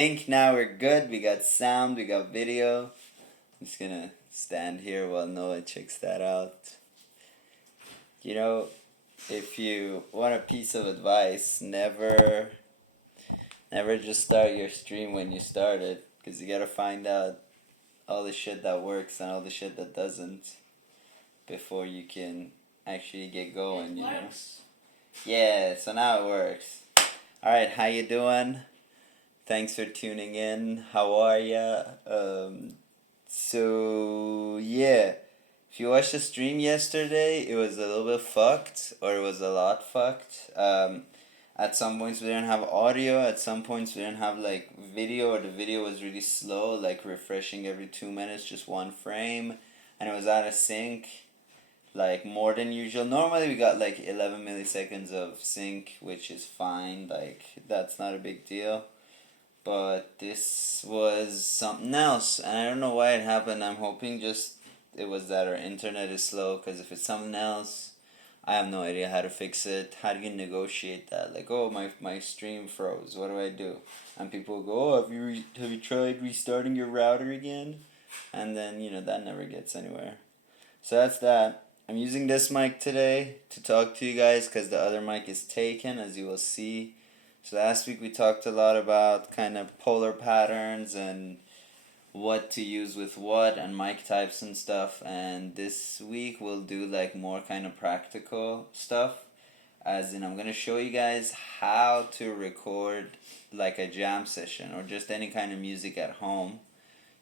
Think now we're good. We got sound, we got video. I'm just gonna stand here while Noah checks that out. You know, if you want a piece of advice, never just start your stream when you start it, because you gotta find out all the shit that works and all the shit that doesn't before you can actually get going. It works. Yeah, so now it works. All right, how you doing? Thanks for tuning in. How are ya? So yeah, if you watched the stream yesterday, it was a little bit fucked, or it was a lot fucked. At some points we didn't have audio. At some points we didn't have like video, or the video was really slow, like refreshing every 2 minutes, just one frame, and it was out of sync, like more than usual. Normally we got like 11 milliseconds of sync, which is fine. Like that's not a big deal. But this was something else, and I don't know why it happened. I'm hoping just it was that our internet is slow, because if it's something else, I have no idea how to fix it. How do you negotiate that? Like, oh, my stream froze. What do I do? And people go, oh, have you tried restarting your router again? And then, that never gets anywhere. So that's that. I'm using this mic today to talk to you guys, because the other mic is taken, as you will see. So last week we talked a lot about kind of polar patterns and what to use with what and mic types and stuff. And this week we'll do like more kind of practical stuff. As in, I'm going to show you guys how to record like a jam session or just any kind of music at home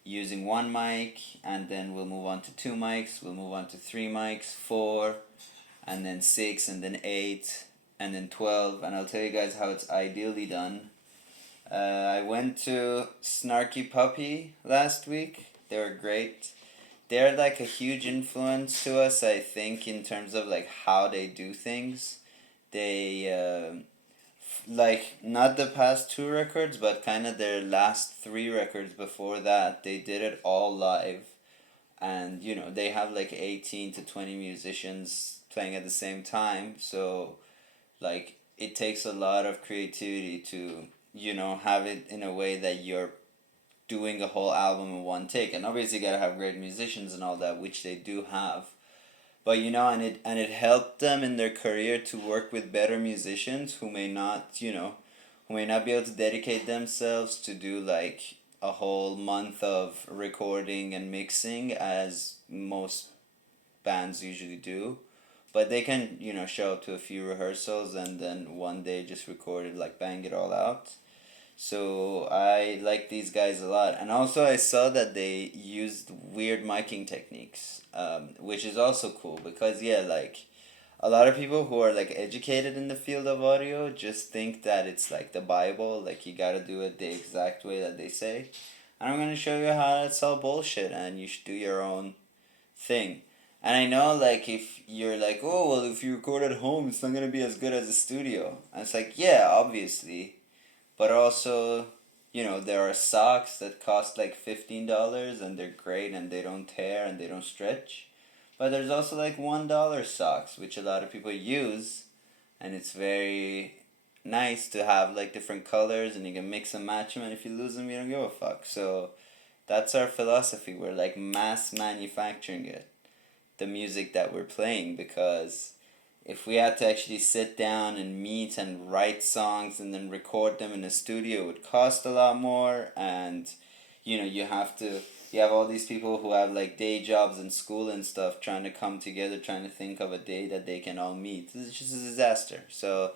using one mic, and then we'll move on to two mics, we'll move on to three mics, four, and then six, and then eight, and then 12, and I'll tell you guys how it's ideally done. I went to Snarky Puppy last week. They were great. They're like a huge influence to us, I think, in terms of like how they do things. They like not the past two records, but kind of their last three records before that. They did it all live, and they have like 18 to 20 musicians playing at the same time. So like it takes a lot of creativity to have it in a way that you're doing a whole album in one take. And obviously you gotta have great musicians and all that, which they do have. But and it helped them in their career to work with better musicians who may not who may not be able to dedicate themselves to do like a whole month of recording and mixing as most bands usually do. But they can, show up to a few rehearsals and then one day just record it, like bang it all out. So I like these guys a lot. And also I saw that they used weird miking techniques, which is also cool because, yeah, like a lot of people who are like educated in the field of audio just think that it's like the Bible, like you gotta do it the exact way that they say. And I'm gonna show you how it's all bullshit and you should do your own thing. And I know, like, if you're like, oh, well, if you record at home, it's not going to be as good as a studio. And it's like, yeah, obviously. But also, there are socks that cost like $15 and they're great and they don't tear and they don't stretch. But there's also like $1 socks, which a lot of people use. And it's very nice to have like different colors and you can mix and match them. And if you lose them, you don't give a fuck. So that's our philosophy. We're like mass manufacturing it, the music that we're playing, because if we had to actually sit down and meet and write songs and then record them in a studio, it would cost a lot more. And you have all these people who have like day jobs and school and stuff trying to come together, trying to think of a day that they can all meet. This is just a disaster. So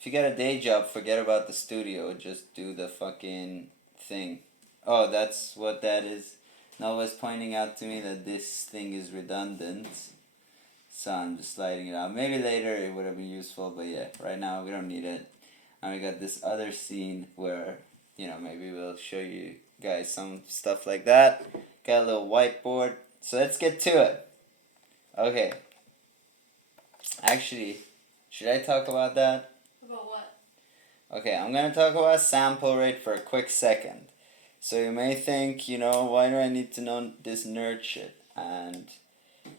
if you got a day job, forget about the studio, just do the fucking thing. Oh, that's what that is. Noah's pointing out to me that this thing is redundant, so I'm just sliding it out. Maybe later it would have been useful, but yeah, right now we don't need it. And we got this other scene where, maybe we'll show you guys some stuff like that. Got a little whiteboard. So let's get to it. Okay. Actually, should I talk about that? About what? Okay, I'm gonna talk about sample rate for a quick second. So you may think, why do I need to know this nerd shit? And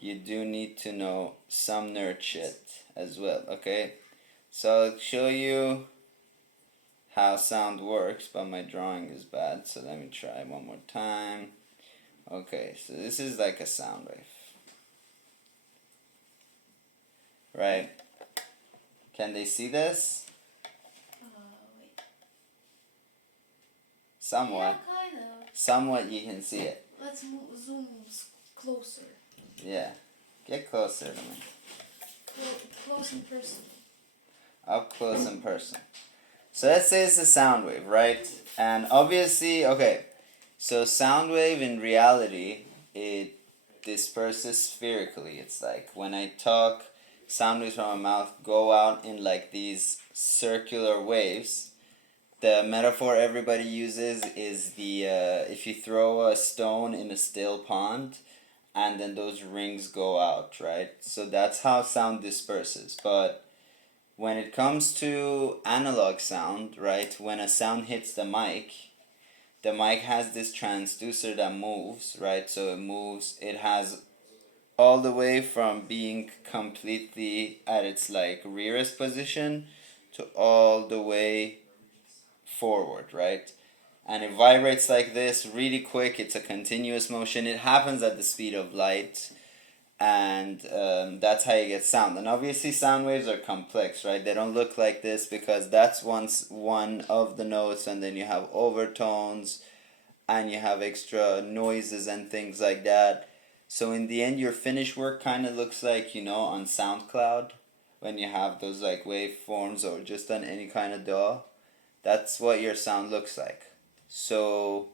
you do need to know some nerd shit as well, okay? So I'll show you how sound works, but my drawing is bad, so let me try one more time. Okay, so this is like a sound wave. Right? Can they see this? Wait. Somewhat. Yeah, kind of. Somewhat you can see it. Let's zoom closer. Yeah. Get closer to me. Close in person. Up close and personal. So let's say it's a sound wave, right? And obviously, okay, so sound wave in reality, it disperses spherically. It's like when I talk, sound waves from my mouth go out in like these circular waves. The metaphor everybody uses is the if you throw a stone in a still pond and then those rings go out, right? So that's how sound disperses. But when it comes to analog sound, right, when a sound hits the mic has this transducer that moves, right? So it moves, it has all the way from being completely at its like rearest position to all the way forward, right? And it vibrates like this really quick. It's a continuous motion. It happens at the speed of light, and that's how you get sound. And obviously sound waves are complex, right? They don't look like this because that's one of the notes, and then you have overtones and you have extra noises and things like that. So in the end, your finished work kind of looks like, on SoundCloud, when you have those like waveforms, or just on any kind of DAW. That's what your sound looks like. So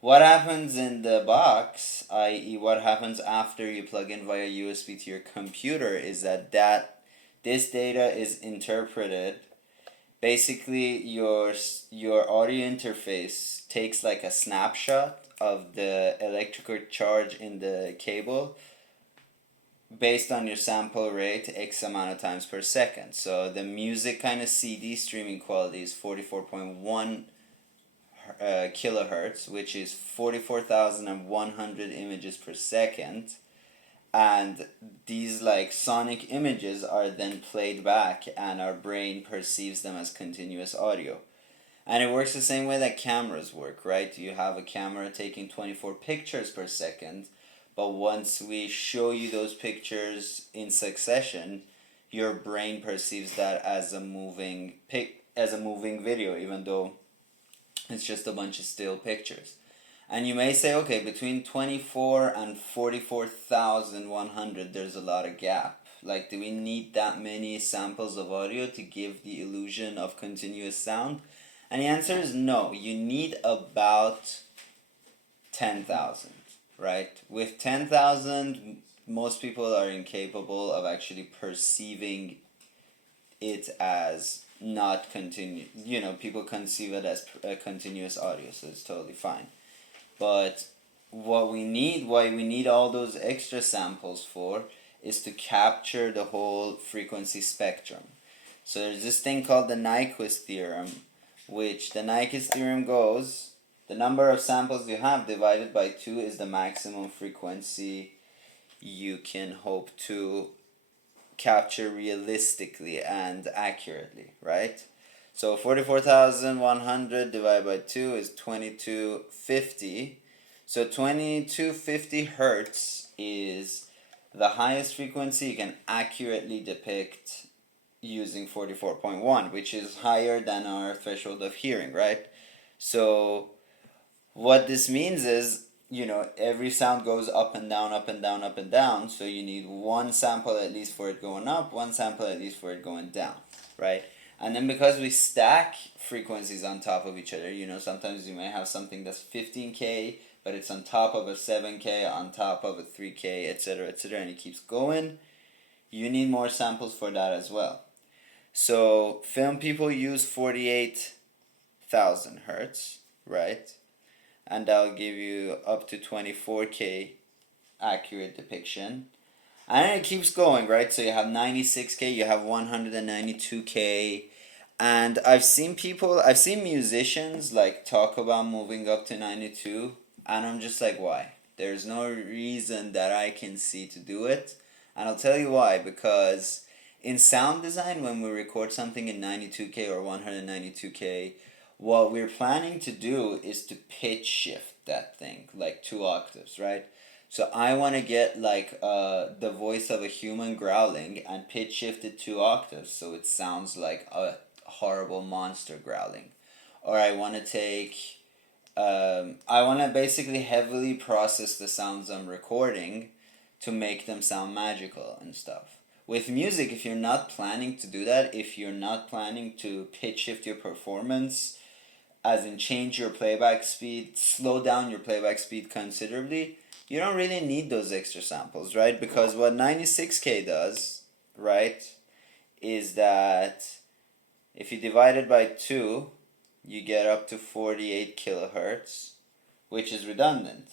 what happens in the box, i.e. what happens after you plug in via USB to your computer, is that this data is interpreted. Basically, your audio interface takes like a snapshot of the electrical charge in the cable based on your sample rate X amount of times per second. So the music kind of CD streaming quality is 44.1 kilohertz, which is 44,100 images per second. And these like sonic images are then played back, and our brain perceives them as continuous audio. And it works the same way that cameras work, right? You have a camera taking 24 pictures per second, but once we show you those pictures in succession, your brain perceives that as a moving video, even though it's just a bunch of still pictures. And you may say, okay, between 24 and 44,100, there's a lot of gap. Like, do we need that many samples of audio to give the illusion of continuous sound? And the answer is no. You need about 10,000, right? With 10,000, most people are incapable of actually perceiving it as not continuous. People conceive it as continuous audio, so it's totally fine. But why we need all those extra samples for, is to capture the whole frequency spectrum. So there's this thing called the Nyquist theorem, which the Nyquist theorem goes, the number of samples you have divided by 2 is the maximum frequency you can hope to capture realistically and accurately, right? So 44,100 divided by 2 is 2250. So 2250 hertz is the highest frequency you can accurately depict using 44.1, which is higher than our threshold of hearing, right? So what this means is, every sound goes up and down, up and down, up and down. So you need one sample at least for it going up, one sample at least for it going down, right? And then because we stack frequencies on top of each other, sometimes you may have something that's 15K, but it's on top of a 7K, on top of a 3K, etc., and it keeps going. You need more samples for that as well. So film people use 48,000 hertz, right? And that'll give you up to 24K accurate depiction. And then it keeps going, right? So you have 96K, you have 192K. And I've seen musicians like talk about moving up to 92, and I'm just like, why? There's no reason that I can see to do it. And I'll tell you why, because in sound design, when we record something in 92K or 192K, what we're planning to do is to pitch shift that thing like 2 octaves, right? So I want to get like the voice of a human growling and pitch shift it 2 octaves so it sounds like a horrible monster growling. Or I want to take, I want to basically heavily process the sounds I'm recording to make them sound magical and stuff. With music, if you're not planning to do that, if you're not planning to pitch shift your performance, as in change your playback speed, slow down your playback speed considerably, you don't really need those extra samples, right? Because what 96K does, right, is that if you divide it by 2, you get up to 48 kilohertz, which is redundant.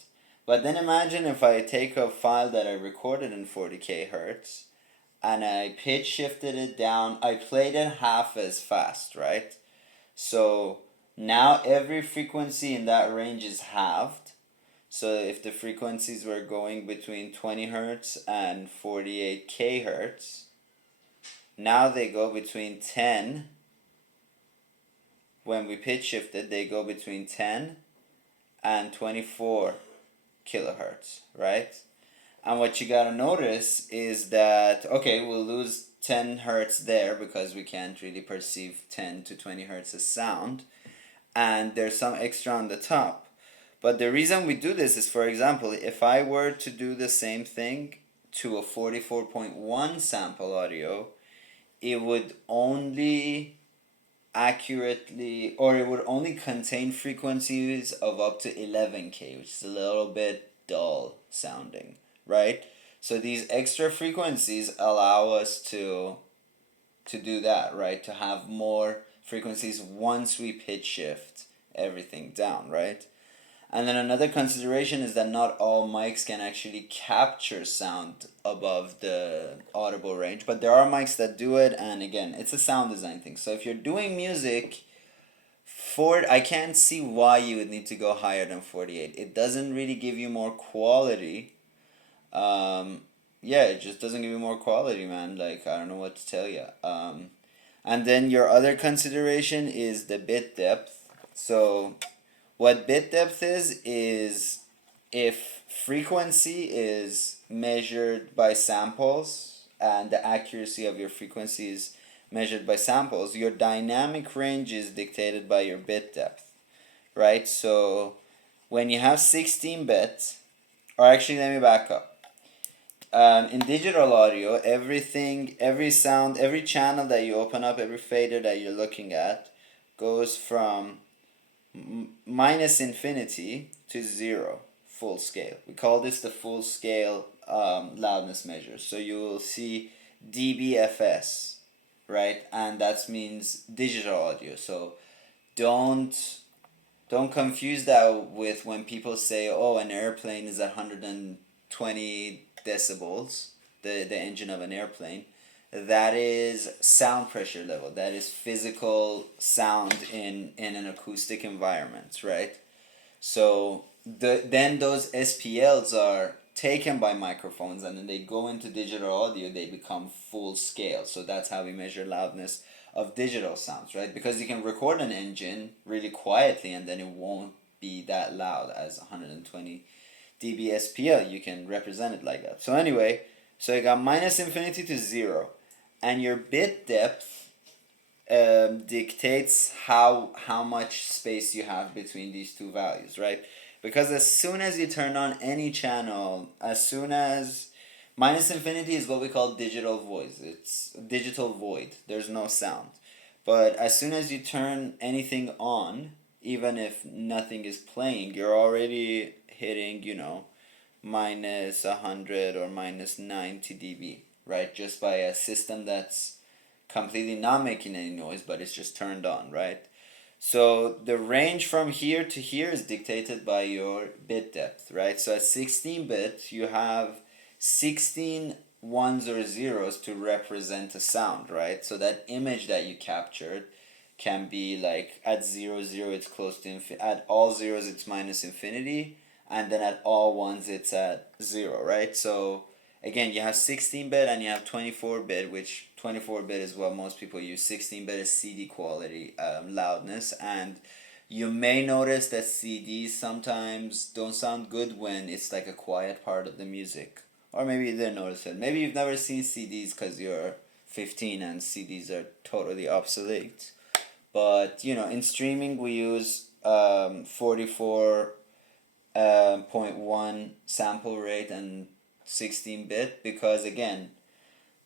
But then imagine if I take a file that I recorded in 40K hertz and I pitch shifted it down, I played it half as fast, right? So now every frequency in that range is halved. So if the frequencies were going between 20 hertz and 48K hertz, now they go between 10. When we pitch shifted, they go between 10 and 24 kilohertz, right? And what you gotta notice is that, okay, we'll lose 10 hertz there because we can't really perceive 10 to 20 hertz as sound, and there's some extra on the top. But the reason we do this is, for example, if I were to do the same thing to a 44.1 sample audio, it would only accurately, or it would only contain frequencies of up to 11K, which is a little bit dull sounding, right? So these extra frequencies allow us to do that, right? To have more frequencies once we pitch shift everything down, right? And then another consideration is that not all mics can actually capture sound above the audible range, but there are mics that do it, and again, it's a sound design thing. So if you're doing music, I can't see why you would need to go higher than 48. It doesn't really give you more quality. Yeah, it just doesn't give you more quality, man. Like, I don't know what to tell you. And then your other consideration is the bit depth. So what bit depth is if frequency is measured by samples and the accuracy of your frequency is measured by samples, your dynamic range is dictated by your bit depth, right? So when you have 16 bits, or actually let me back up. In digital audio, everything, every sound, every channel that you open up, every fader that you're looking at goes from minus infinity to 0 full scale. We call this the full scale loudness measure. So you will see dBFS, right? And that means digital audio. So don't confuse that with when people say, oh, an airplane is 120 decibels, the engine of an airplane. That is sound pressure level. That is physical sound in an acoustic environment, right? So then those SPLs are taken by microphones and then they go into digital audio, they become full scale. So that's how we measure loudness of digital sounds, right? Because you can record an engine really quietly and then it won't be that loud as 120 dB SPL. You can represent it like that. So anyway, so you got minus infinity to 0. And your bit depth dictates how much space you have between these two values, right? Because as soon as you turn on any channel, as soon as minus infinity is what we call digital voice. It's digital void. There's no sound. But as soon as you turn anything on, even if nothing is playing, you're already hitting, minus 100 or minus 90 dB, right? Just by a system that's completely not making any noise, but it's just turned on, right? So the range from here to here is dictated by your bit depth, right? So at 16 bit, you have 16 ones or zeros to represent a sound, right? So that image that you captured can be like at 0, 0, it's close to infinity. At all zeros, it's minus infinity. And then at all ones, it's at 0, right? So again, you have 16-bit and you have 24-bit, which 24-bit is what most people use. 16-bit is CD quality, loudness, and you may notice that CDs sometimes don't sound good when it's like a quiet part of the music. Or maybe you didn't notice it. Maybe you've never seen CDs because you're 15 and CDs are totally obsolete. But, in streaming we use 44.1 sample rate and 16-bit because, again,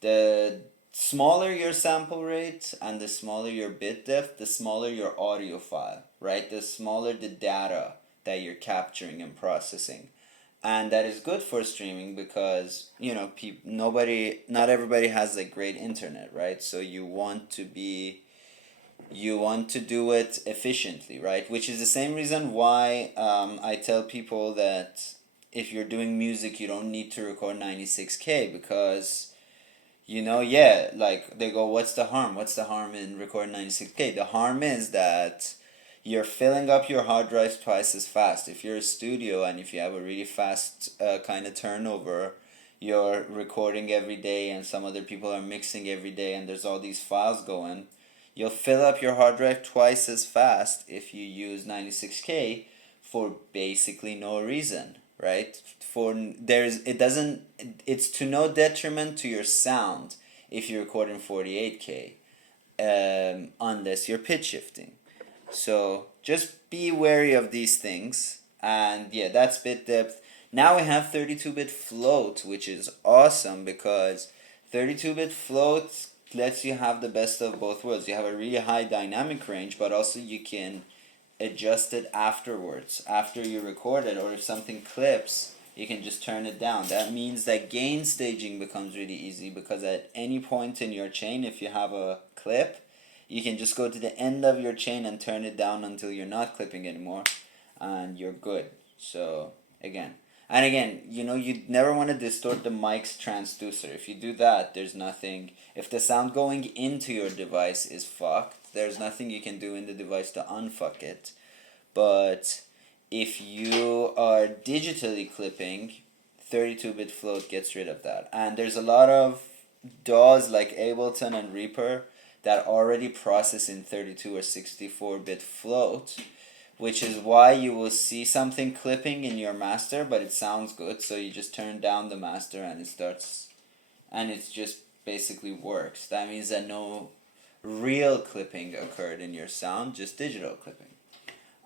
the smaller your sample rate and the smaller your bit depth, the smaller your audio file, right? The smaller the data that you're capturing and processing. And that is good for streaming because, not everybody has like great internet, right? So you want to do it efficiently, right? Which is the same reason why I tell people that if you're doing music, you don't need to record 96K because, yeah, like they go, what's the harm? What's the harm in recording 96K? The harm is that you're filling up your hard drives twice as fast. If you're a studio and if you have a really fast kind of turnover, you're recording every day and some other people are mixing every day and there's all these files going. You'll fill up your hard drive twice as fast if you use 96K for basically no reason, right? It's to no detriment to your sound if you record in 48K, unless you're pitch shifting. So just be wary of these things. And yeah, that's bit depth. Now we have 32-bit float, which is awesome because 32-bit float lets you have the best of both worlds. You have a really high dynamic range, but also you can adjust it afterwards, after you record it, or if something clips, you can just turn it down. That means that gain staging becomes really easy because at any point in your chain, if you have a clip, you can just go to the end of your chain and turn it down until you're not clipping anymore, and you're good. So, again, you'd never want to distort the mic's transducer. If you do that, there's nothing. If the sound going into your device is fucked, there's nothing you can do in the device to unfuck it. But if you are digitally clipping, 32-bit float gets rid of that. And there's a lot of DAWs like Ableton and Reaper that already process in 32 or 64-bit float, which is why you will see something clipping in your master, but it sounds good, so you just turn down the master and it just basically works. That means that no real clipping occurred in your sound, just digital clipping.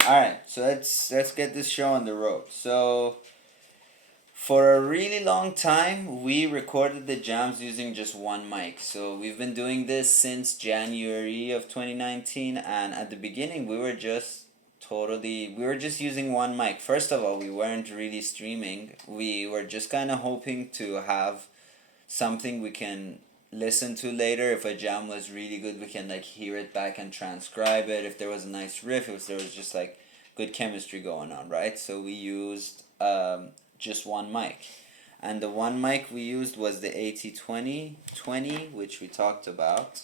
Alright, so let's get this show on the road. So for a really long time, we recorded the jams using just one mic. So we've been doing this since January of 2019, and at the beginning we were just using one mic. First of all, we weren't really streaming. We were just kind of hoping to have something we can listen to later. If a jam was really good, we can like hear it back and transcribe it. If there was a nice riff, if there was just like good chemistry going on, right? So we used just one mic. And the one mic we used was the AT2020, which we talked about.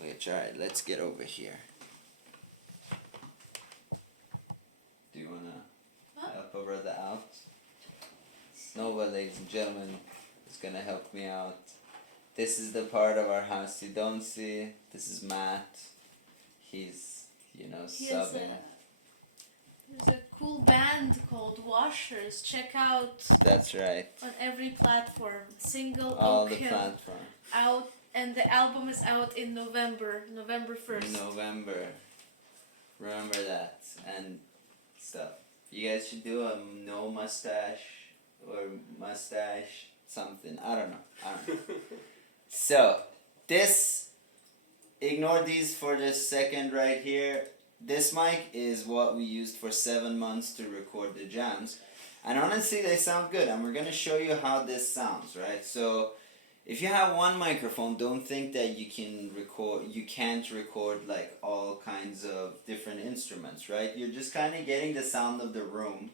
Alright, let's get over here. Do you wanna help a brother out? Nova, ladies and gentlemen, is gonna help me out. This is the part of our house you don't see. This is Matt. He's, subbing. There's a cool band called Washers. Check out. That's right. On every platform. Single All Oak the Hill platforms. out, and the album is out in November 1st. November. Remember that and stuff. You guys should do a no mustache or mustache something. I don't know. So, ignore these for just a second right here. This mic is what we used for 7 months to record the jams. And honestly, they sound good. And we're going to show you how this sounds, right? So, if you have one microphone, don't think that you can't record like all kinds of different instruments, right? You're just kind of getting the sound of the room.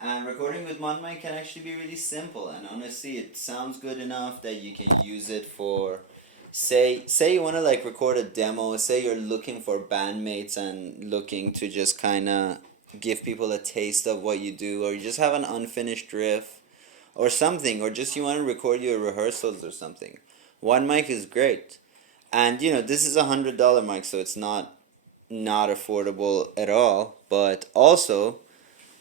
And recording with one mic can actually be really simple. And honestly, it sounds good enough that you can use it for, say you want to like record a demo, say you're looking for bandmates and looking to just kind of give people a taste of what you do, or you just have an unfinished riff, or something, or just you want to record your rehearsals or something, one mic is great. And this is $100 mic, so it's not affordable at all. But also,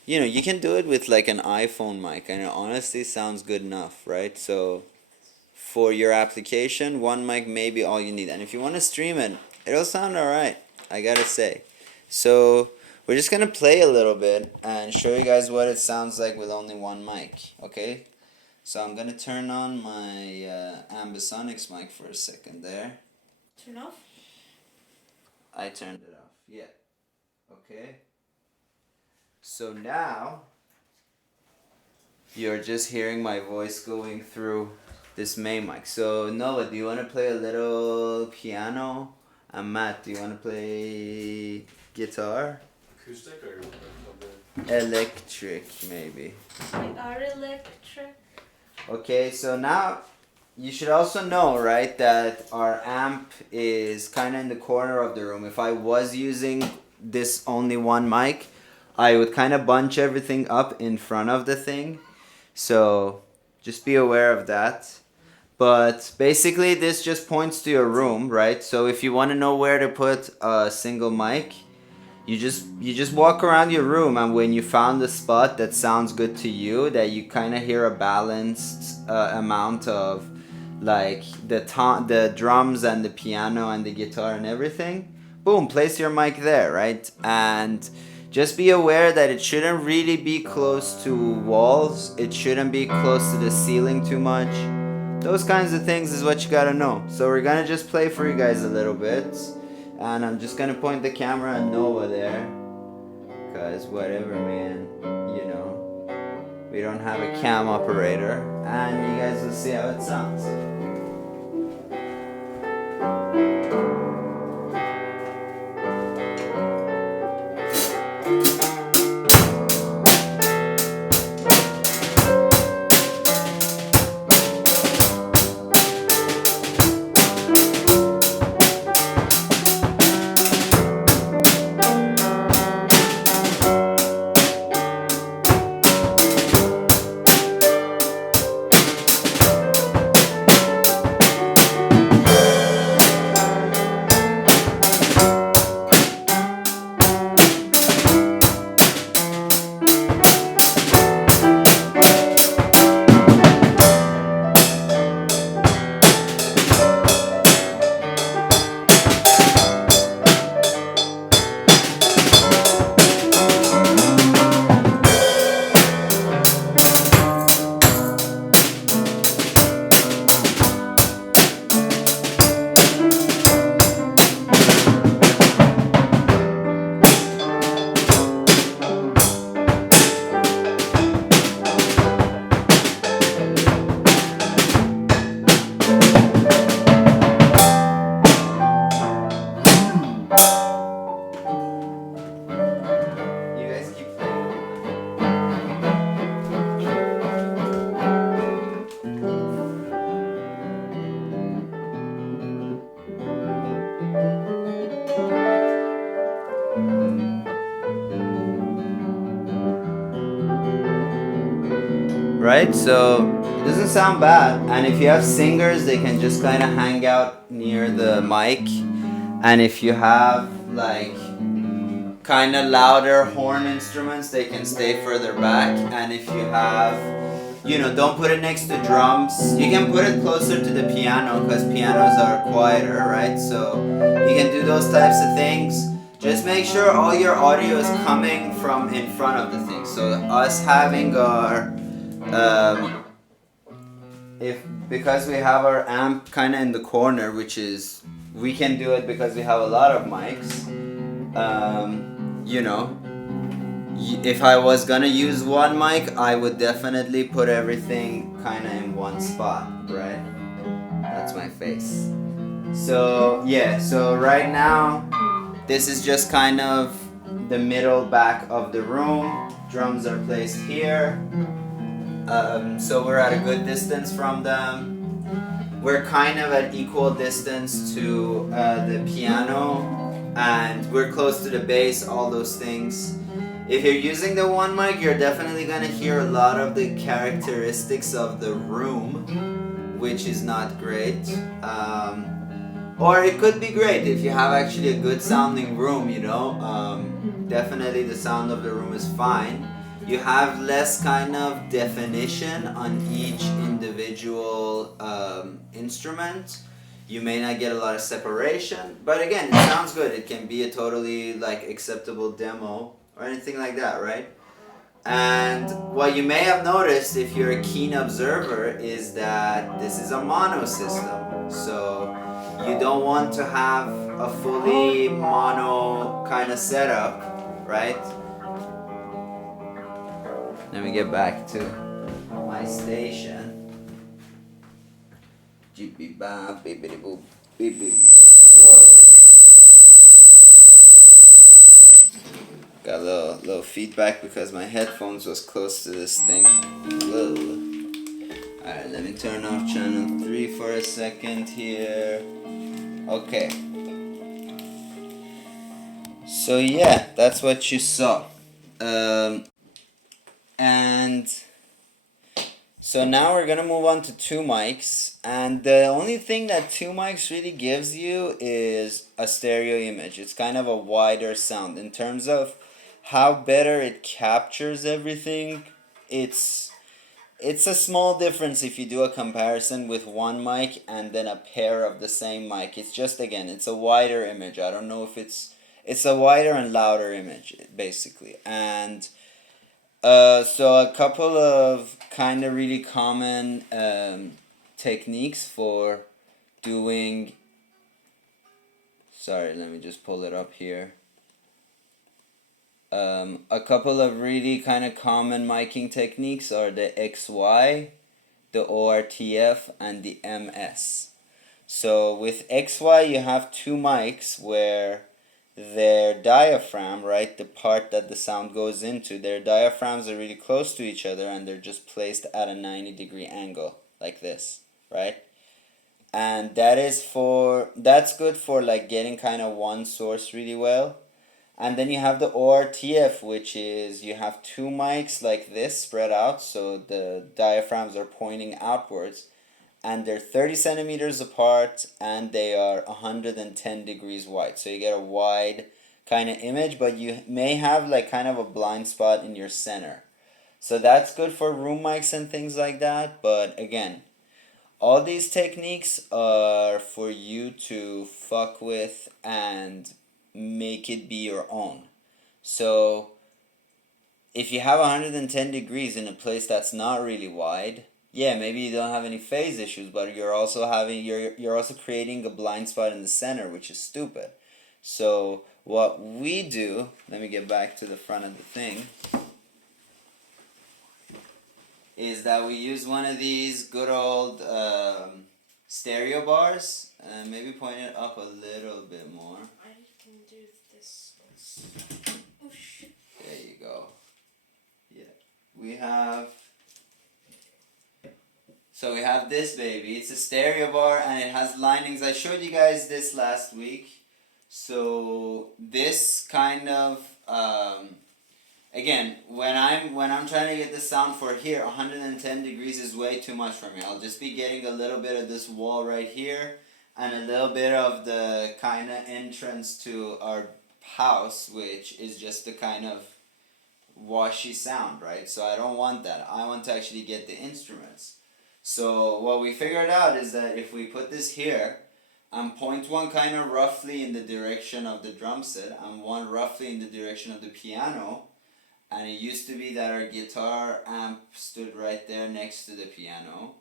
you can do it with like an iPhone mic, and it honestly sounds good enough, right? So for your application, one mic may be all you need. And if you want to stream it, it'll sound alright, I gotta say. So we're just gonna play a little bit and show you guys what it sounds like with only one mic, okay? So I'm gonna turn on my Ambisonics mic for a second there. Turn off? I turned it off, yeah. Okay. So now you're just hearing my voice going through this main mic. So Noah, do you want to play a little piano? And Matt, do you want to play guitar? Acoustic or Electric, maybe. We are electric. Okay, so now you should also know, right, that our amp is kind of in the corner of the room. If I was using this only one mic, I would kind of bunch everything up in front of the thing. So just be aware of that. But basically this just points to your room, right? So if you want to know where to put a single mic, you just walk around your room, and when you found a spot that sounds good to you, that you kind of hear a balanced amount of like the drums and the piano and the guitar and everything, boom, place your mic there, right? And just be aware that it shouldn't really be close to walls. It shouldn't be close to the ceiling too much. Those kinds of things is what you gotta know. So we're gonna just play for you guys a little bit. And I'm just gonna point the camera at Noah there. Cause whatever, man. We don't have a cam operator. And you guys will see how it sounds. Right? So it doesn't sound bad. And if you have singers, they can just kind of hang out near the mic. And if you have like kind of louder horn instruments, they can stay further back. And if you have, don't put it next to drums. You can put it closer to the piano because pianos are quieter, right? So you can do those types of things. Just make sure all your audio is coming from in front of the thing. So us having our because we have our amp kind of in the corner, which is, we can do it because we have a lot of mics. If I was gonna use one mic, I would definitely put everything kind of in one spot, right? That's my face. So yeah, so right now this is just kind of the middle back of the room. Drums are placed here. So we're at a good distance from them. We're kind of at equal distance to the piano, and we're close to the bass, all those things. If you're using the one mic, you're definitely gonna hear a lot of the characteristics of the room, which is not great. Or it could be great if you have actually a good sounding room, you know. Definitely the sound of the room is fine. You have less kind of definition on each individual instrument. You may not get a lot of separation, but again, it sounds good. It can be a totally like acceptable demo or anything like that, right? And what you may have noticed if you're a keen observer is that this is a mono system. So you don't want to have a fully mono kind of setup, right? Let me get back to my station. Whoa. Got a little feedback because my headphones was close to this thing. Whoa. Alright, let me turn off channel 3 for a second here. Okay. So yeah, that's what you saw. And so now we're gonna move on to two mics, and the only thing that two mics really gives you is a stereo image. It's kind of a wider sound in terms of how better it captures everything. It's a small difference if you do a comparison with one mic and then a pair of the same mic. It's just, again, it's a wider image. I don't know if it's a wider and louder image basically. And so a couple of kind of really common techniques for doing. Sorry, let me just pull it up here. A couple of really kind of common miking techniques are the XY, the ORTF, and the MS. So with XY, you have two mics where their diaphragm, right, the part that the sound goes into, their diaphragms are really close to each other and they're just placed at a 90-degree angle, like this, right? And that's good for like getting kind of one source really well. And then you have the ORTF, which is you have two mics like this spread out, so the diaphragms are pointing outwards, and they're 30 centimeters apart, and they are 110 degrees wide. So you get a wide kind of image, but you may have like kind of a blind spot in your center. So that's good for room mics and things like that, but again, all these techniques are for you to fuck with and make it be your own. So if you have 110 degrees in a place that's not really wide, yeah, maybe you don't have any phase issues, but you're also creating a blind spot in the center, which is stupid. So what we do, let me get back to the front of the thing, is that we use one of these good old stereo bars, and maybe point it up a little bit more. I can do this. Oh shit. There you go. Yeah. We have this baby. It's a stereo bar and it has linings. I showed you guys this last week. So this kind of again, when I'm trying to get the sound for here, 110 degrees is way too much for me. I'll just be getting a little bit of this wall right here and a little bit of the kind of entrance to our house, which is just the kind of washy sound, right? So I don't want that. I want to actually get the instruments. So what we figured out is that if we put this here, point one kind of roughly in the direction of the drum set, and one roughly in the direction of the piano, and it used to be that our guitar amp stood right there next to the piano.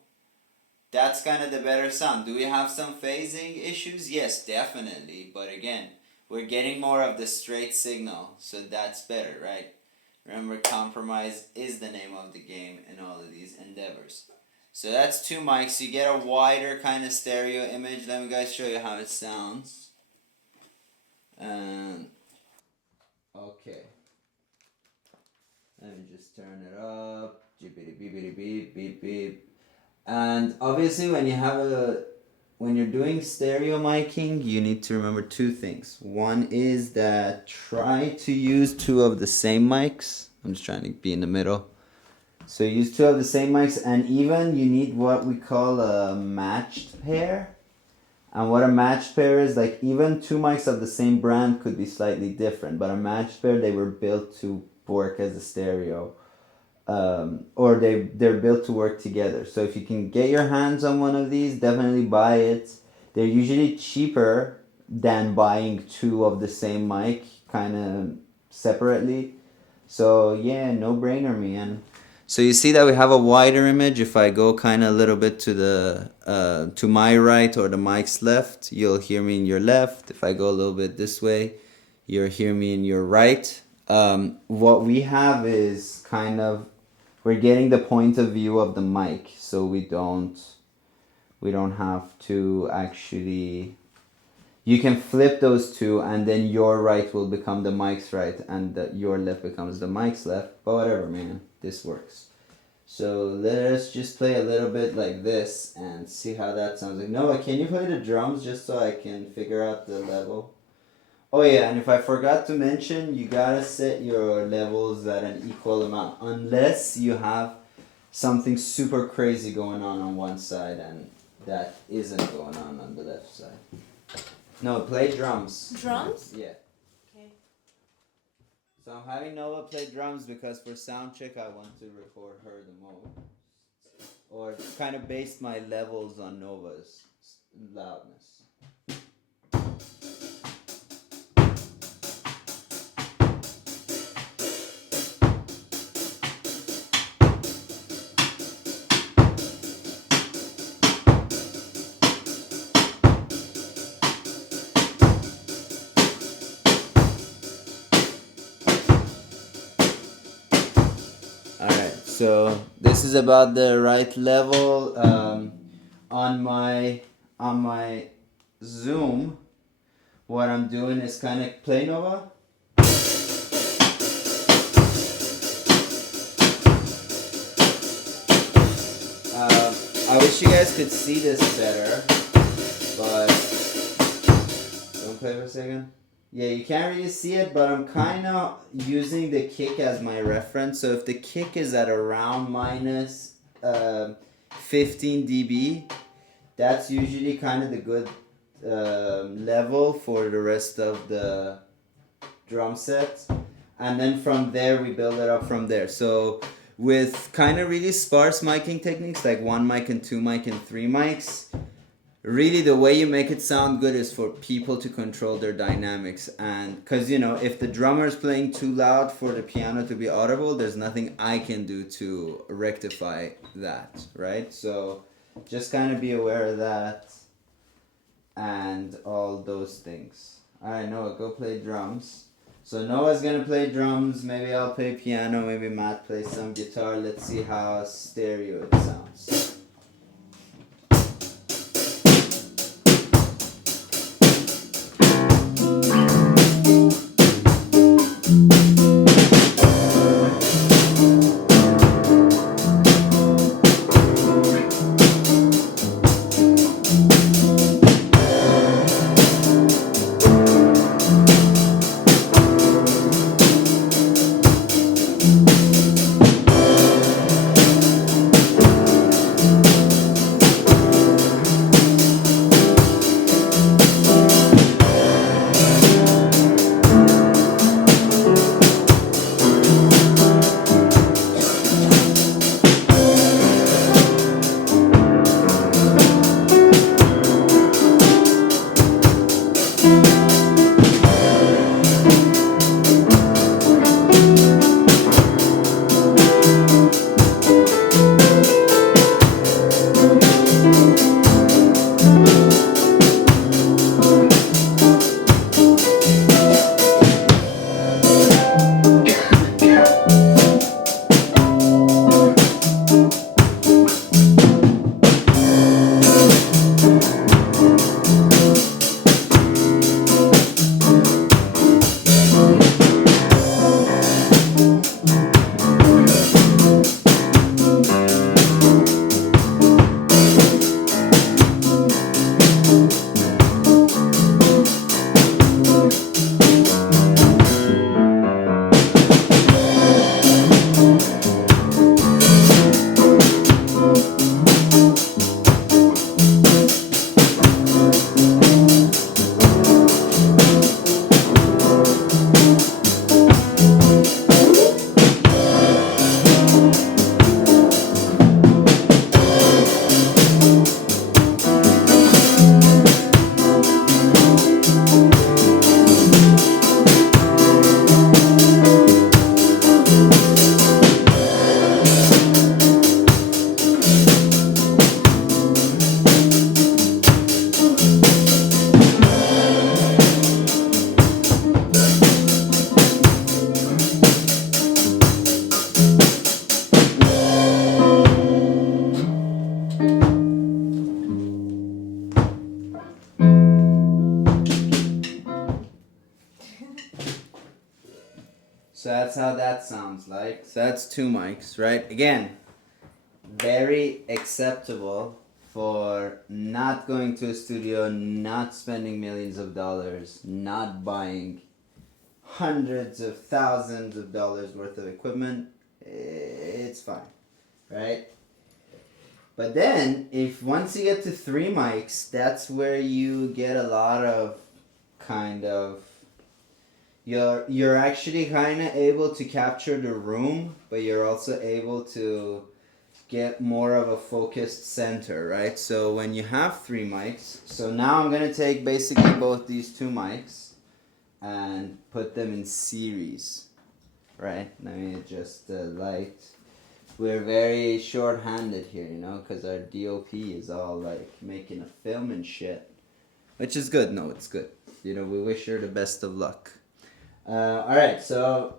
That's kind of the better sound. Do we have some phasing issues? Yes, definitely. But again, we're getting more of the straight signal, so that's better, right? Remember, compromise is the name of the game in all of these endeavors. So that's two mics. You get a wider kind of stereo image. Let me guys show you how it sounds. Okay. Let me just turn it up. Beep beep beep beep beep beep. And obviously, when you have when you're doing stereo miking, you need to remember two things. One is that try to use two of the same mics. I'm just trying to be in the middle. So use two of the same mics, and even you need what we call a matched pair. And what a matched pair is, like, even two mics of the same brand could be slightly different, but a matched pair, they were built to work as a stereo. Or they're built to work together. So if you can get your hands on one of these, definitely buy it. They're usually cheaper than buying two of the same mic kind of separately. So yeah, no brainer, man. So you see that we have a wider image. If I go kind of a little bit to the to my right or the mic's left, you'll hear me in your left. If I go a little bit this way, you'll hear me in your right. What we have is kind of, we're getting the point of view of the mic, so we don't have to actually, you can flip those two and then your right will become the mic's right and your left becomes the mic's left, but whatever, man, this works. So let's just play a little bit like this and see how that sounds. Like, Noah, can you play the drums just so I can figure out the level? Oh yeah, and if I forgot to mention, you gotta set your levels at an equal amount, unless you have something super crazy going on one side and that isn't going on the left side. No, play drums. Drums? Yeah. Okay. So I'm having Noah play drums because for sound check I want to record her the most. Or kind of based my levels on Nova's loudness. So this is about the right level. On my Zoom, what I'm doing is kind of play, Nova. I wish you guys could see this better, but don't play for a second. Yeah, you can't really see it, but I'm kind of using the kick as my reference. So if the kick is at around minus 15 dB, that's usually kind of the good level for the rest of the drum set. And then from there, we build it up from there. So with kind of really sparse miking techniques, like one mic and two mic and three mics, really the way you make it sound good is for people to control their dynamics. And because, you know, if the drummer is playing too loud for the piano to be audible, there's nothing I can do to rectify that, right? So just kind of be aware of that and all those things. All right, Noah, go play drums. So Noah's gonna play drums, maybe I'll play piano, maybe Matt plays some guitar. Let's see how stereo it sounds. So that's how that sounds like. So that's 2 mics, right? Again, very acceptable for not going to a studio, not spending millions of dollars, not buying hundreds of thousands of dollars worth of equipment. It's fine, right? But then, if once you get to 3 mics, that's where you get a lot of kind of you're actually kind of able to capture the room, but you're also able to get more of a focused center, right? So when you have 3 mics, so now I'm gonna take basically both these 2 mics and put them in series, right? Let me adjust the light. We're very short-handed here, you know, because our DOP is all like making a film and shit, which is good. No, it's good. You know, we wish her the best of luck. All right, so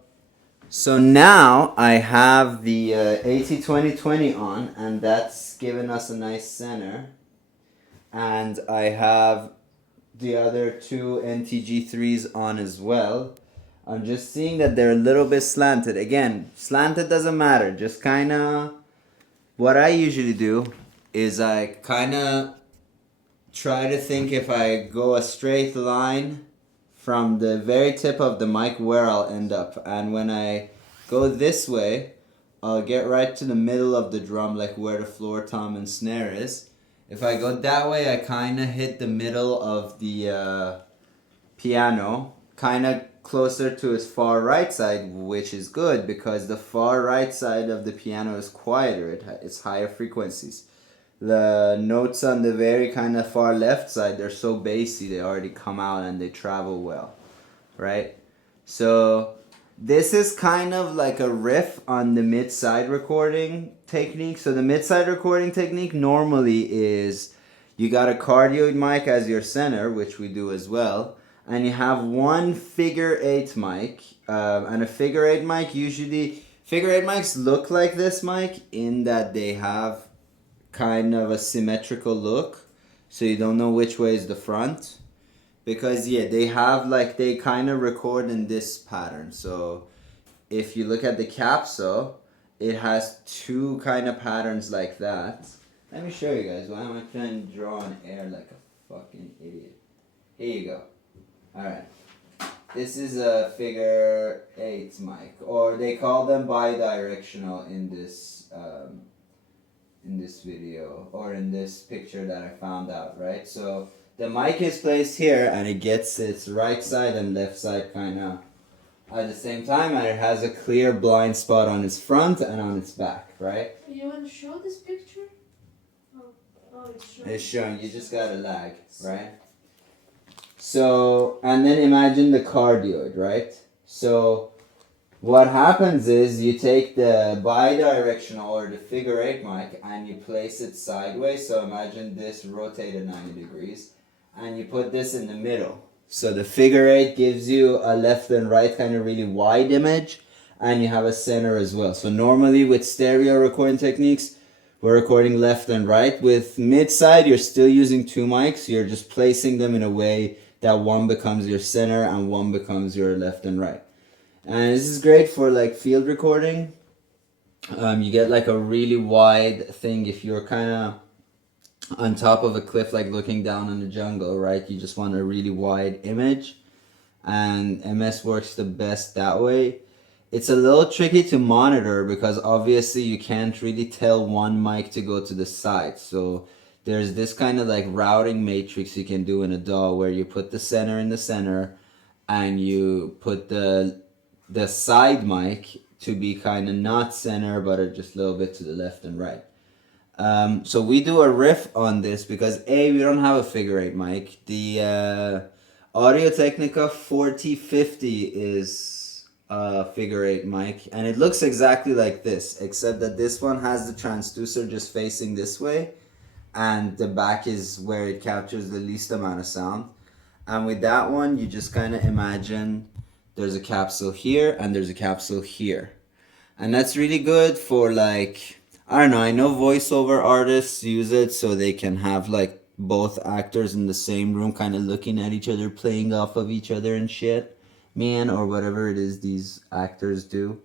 now I have the AT2020 on, and that's giving us a nice center. And I have the other 2 NTG3s on as well. I'm just seeing that they're a little bit slanted. Again, slanted doesn't matter. Just kind of, what I usually do is I kind of try to think if I go a straight line from the very tip of the mic where I'll end up. And when I go this way, I'll get right to the middle of the drum, like where the floor tom and snare is. If I go that way, I kind of hit the middle of the piano, kind of closer to its far right side, which is good because the far right side of the piano is quieter. It's higher frequencies. The notes on the very kind of far left side, they're so bassy, they already come out and they travel well, right? So this is kind of like a riff on the mid-side recording technique. So the mid-side recording technique normally is you got a cardioid mic as your center, which we do as well, and you have one figure 8 mic, and a figure 8 mic usually, figure 8 mics look like this mic in that they have kind of a symmetrical look, so you don't know which way is the front, because they have like, they kind of record in this pattern. So if you look at the capsule, it has 2 kind of patterns like that. Let me show you guys. Why am I trying to draw on air like a fucking idiot? Here you go. Alright. This is a figure 8 mic, or they call them bidirectional in this video, or in this picture that I found out, right? So the mic is placed here and it gets its right side and left side kind of at the same time, and it has a clear blind spot on its front and on its back, right? You want to show this picture? Oh, it's showing. It's showing, you just got a lag, right? So, and then imagine the cardioid, right? So what happens is you take the bidirectional or the figure 8 mic and you place it sideways. So imagine this rotated 90 degrees and you put this in the middle. So the figure 8 gives you a left and right kind of really wide image, and you have a center as well. So normally with stereo recording techniques, we're recording left and right. With mid-side, you're still using 2 mics. You're just placing them in a way that one becomes your center and one becomes your left and right. And this is great for like field recording. You get like a really wide thing if you're kind of on top of a cliff, like looking down on the jungle, right? You just want a really wide image, and MS works the best that way. It's a little tricky to monitor because obviously you can't really tell one mic to go to the side. So there's this kind of like routing matrix you can do in a DAW where you put the center in the center and you put the side mic to be kind of not center but just a little bit to the left and right. So we do a riff on this because we don't have a figure 8 mic. The Audio-Technica 4050 is a figure 8 mic, and it looks exactly like this, except that this one has the transducer just facing this way, and the back is where it captures the least amount of sound. And with that one, you just kind of imagine there's a capsule here and there's a capsule here. And that's really good for like, I don't know, I know voiceover artists use it so they can have like both actors in the same room kind of looking at each other, playing off of each other and shit. man or whatever it is these actors do,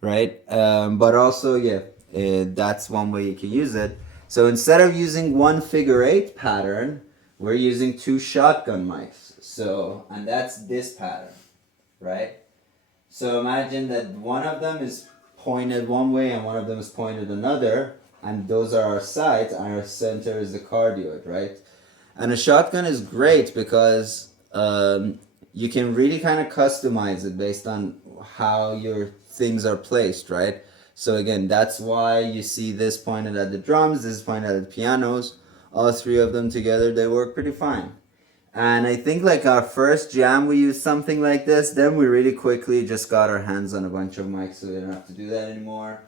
right? But also, yeah, that's one way you can use it. So instead of using one figure eight pattern, we're using two shotgun mics. So, and that's this pattern, right? So imagine that one of them is pointed one way and one of them is pointed another, and those are our sides, and our center is the cardioid, right? And a shotgun is great because you can really kind of customize it based on how your things are placed, right? So again, that's why you see this pointed at the drums, this pointed at the pianos. All three of them together, they work pretty fine. And I think like our first jam, we used something like this. Then we really quickly just got our hands on a bunch of mics, so we don't have to do that anymore,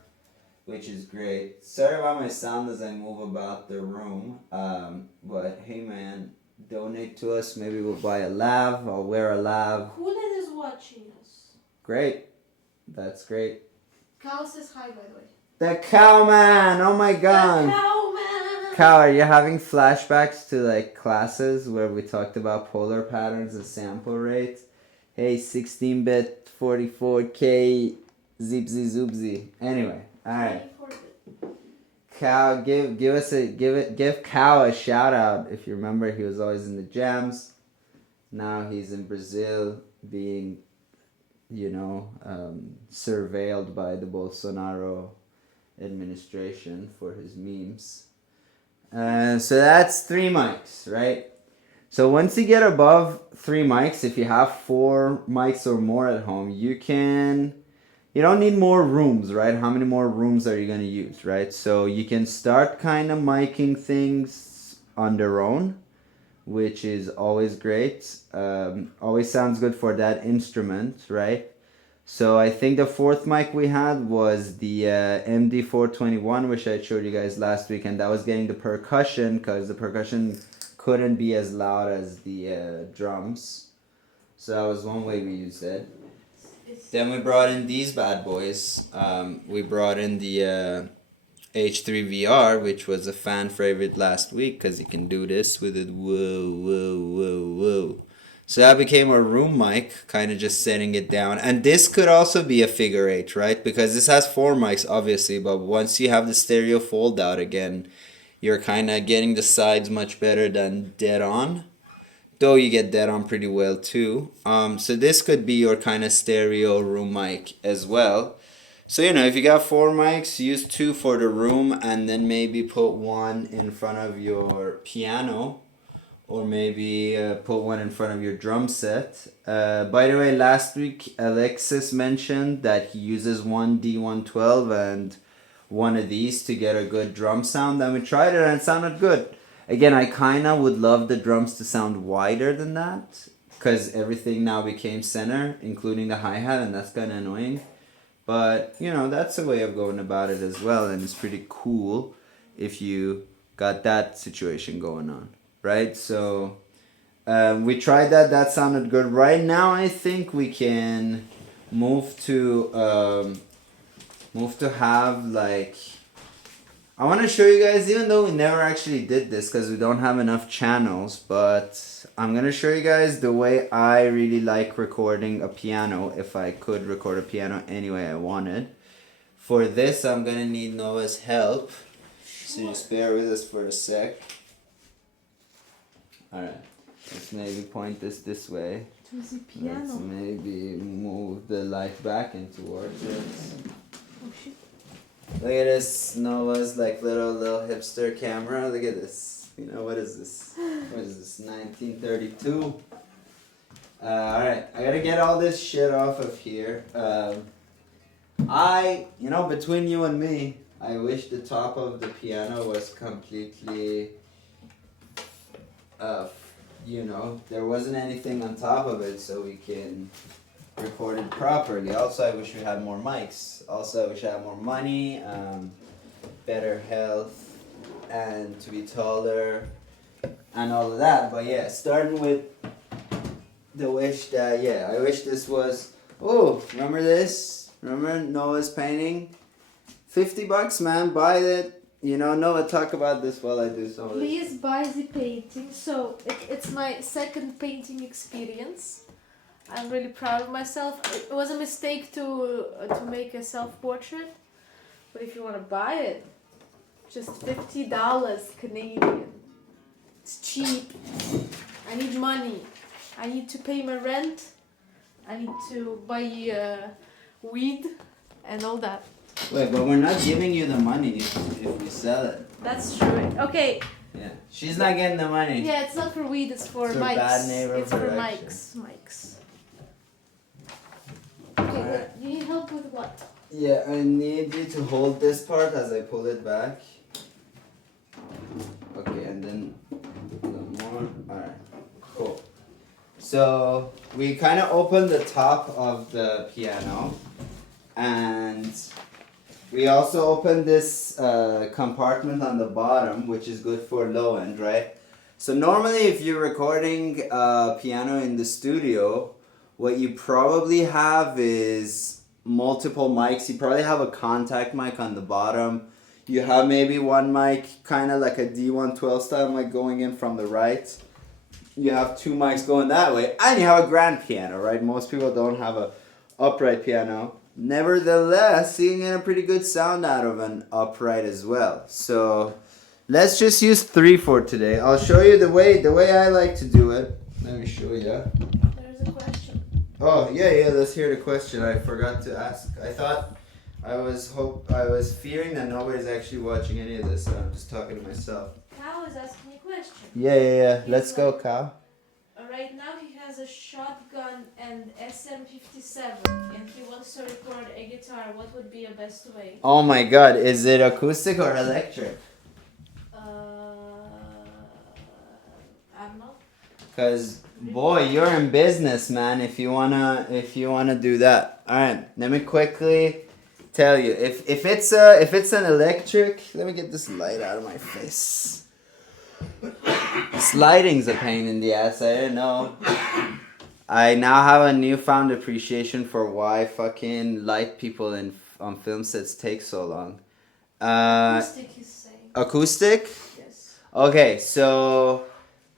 which is great. Sorry about my sound as I move about the room. But hey man, donate to us. Maybe we'll buy a lav. I'll wear a lav. Who that is watching us? Great. That's great. Cal says hi, by the way. The cow man! Oh my god! The cow man! Cal, are you having flashbacks to like classes where we talked about polar patterns and sample rates? Hey, 16-bit, 44K, zipsy zoopsy. Anyway, alright. Cal, give Cal a shout out. If you remember, he was always in the jams. Now he's in Brazil being, surveilled by the Bolsonaro administration for his memes. So that's 3 mics, right? So once you get above 3 mics, if you have 4 mics or more at home, you don't need more rooms, right? How many more rooms are you going to use, right? So you can start kind of miking things on their own, which is always great. Always sounds good for that instrument, right? So I think the 4th mic we had was the MD421, which I showed you guys last week, and that was getting the percussion because the percussion couldn't be as loud as the drums. So that was one way we used it. Then we brought in these bad boys. We brought in the H3VR, which was a fan favorite last week because you can do this with it. Whoa, whoa, whoa, whoa. So that became a room mic, kind of just setting it down. And this could also be a figure 8, right? Because this has 4 mics, obviously, but once you have the stereo fold out again, you're kind of getting the sides much better than dead on. Though you get dead on pretty well too. So this could be your kind of stereo room mic as well. So, if you got 4 mics, use 2 for the room and then maybe put 1 in front of your piano. Or maybe put 1 in front of your drum set. By the way, last week Alexis mentioned that he uses one D112 and one of these to get a good drum sound. And we tried it and it sounded good. Again, I kind of would love the drums to sound wider than that. Because everything now became center, including the hi-hat, and that's kind of annoying. But, that's a way of going about it as well. And it's pretty cool if you got that situation going on. Right, so we tried that sounded good. Right now I think we can move to have like, I want to show you guys, even though we never actually did this because we don't have enough channels, but I'm going to show you guys the way I really like recording a piano, if I could record a piano any way I wanted. For this I'm going to need Noah's help, so just bear with us for a sec. Alright, let's maybe point this way. To the piano. Let's maybe move the light back in towards it. Oh shit. Look at this, Noah's like little hipster camera. Look at this. What is this? What is this, 1932? Alright, I gotta get all this shit off of here. Between you and me, I wish the top of the piano was completely... there wasn't anything on top of it so we can record it properly. Also, I wish we had more mics. Also, I wish I had more money, better health, and to be taller, and all of that. But yeah, starting with the wish that, I wish this was, remember this? Remember Noah's painting? $50, man, buy it. Noah, talk about this while I do some of this. Please buy the painting. So it's my second painting experience. I'm really proud of myself. It was a mistake to make a self-portrait, but if you want to buy it, just $50 Canadian. It's cheap. I need money. I need to pay my rent. I need to buy weed and all that. Wait, but we're not giving you the money if we sell it. That's true. Okay. Yeah. She's not getting the money. Yeah, it's not for weed. It's for It's for mics. bad neighbor It's for production. mics. Okay, Alright. you need help with what? Yeah, I need you to hold this part as I pull it back. Okay, and then a little more. Alright, cool. So we kind of opened the top of the piano, and we also opened this compartment on the bottom, which is good for low end, right? So normally if you're recording a piano in the studio, what you probably have is multiple mics. You probably have a contact mic on the bottom. You have maybe one mic, kind of like a D112 style mic going in from the right. You have two mics going that way, and you have a grand piano, right? Most people don't have a upright piano. Nevertheless, you can get a pretty good sound out of an upright as well. So let's just use 3 for today. I'll show you the way I like to do it. Let me show you. There's a question. Oh yeah, let's hear the question. I forgot to ask. I was fearing that nobody's actually watching any of this, so I'm just talking to myself. Cal is asking a question. Yeah. Let's go, Kyle. Right now he has a shotgun and SM57 and he wants to record a guitar. What would be a best way? Oh my god, is it acoustic or electric? I don't know. Cause boy, you're in business, man. If you wanna do that. All right, let me quickly tell you. If it's an electric, let me get this light out of my face. Sliding's a pain in the ass. I didn't know. I now have a newfound appreciation for why fucking light people on film sets take so long. Acoustic, he's saying. Acoustic? Yes. Okay, so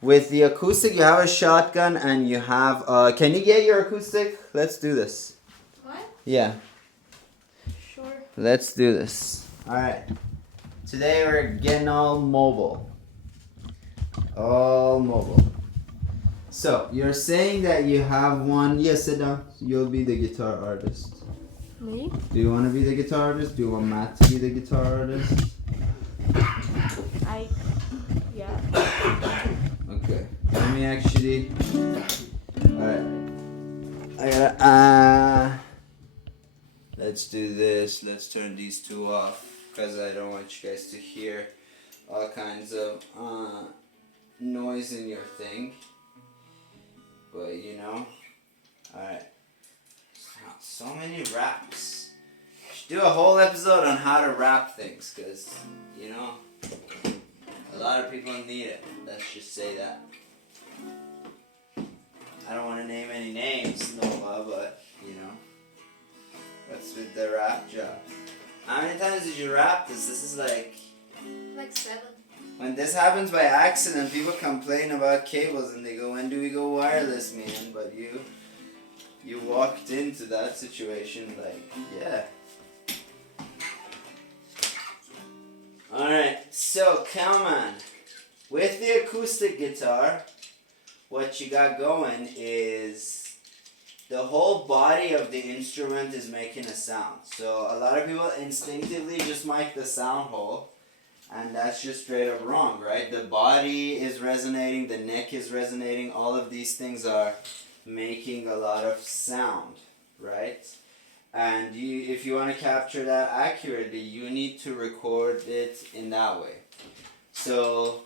with the acoustic, you have a shotgun and you have. Can you get your acoustic? Let's do this. What? Yeah, Sure. let's do this. All right. Today we're getting all mobile. All mobile. So you're saying that you have one. Yes, sit down. You'll be the guitar artist. Me? Do you want to be the guitar artist? Do you want Matt to be the guitar artist? Yeah. Okay. Let me actually. Alright. I gotta. Let's do this. Let's turn these two off. Because I don't want you guys to hear all kinds of noise in your thing. But you know. Alright. So many raps. Should do a whole episode on how to rap things. Because, you know. A lot of people need it. Let's just say that. I don't want to name any names, Nova, but, you know. What's with the rap job? How many times did you rap this? This is like 7. when this happens by accident, people complain about cables and they go, when do we go wireless, man? But you walked into that situation like, yeah. Alright, so come on. With the acoustic guitar, what you got going is the whole body of the instrument is making a sound. So a lot of people instinctively just mic the sound hole, and that's just straight up wrong, right? The body is resonating, the neck is resonating, all of these things are making a lot of sound, right? And if you want to capture that accurately, you need to record it in that way. So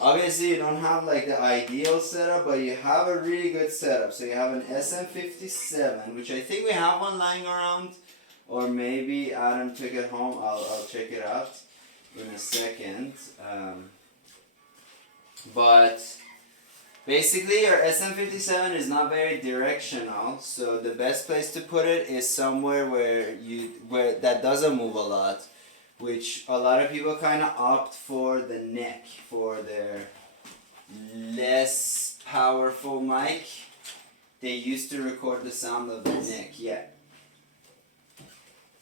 obviously you don't have like the ideal setup, but you have a really good setup. So you have an SM57, which I think we have one lying around, or maybe Adam took it home. I'll check it out in a second. But basically your SM57 is not very directional, so the best place to put it is somewhere where that doesn't move a lot, which a lot of people kind of opt for the neck for their less powerful mic. they used to record the sound of the neck. Yeah.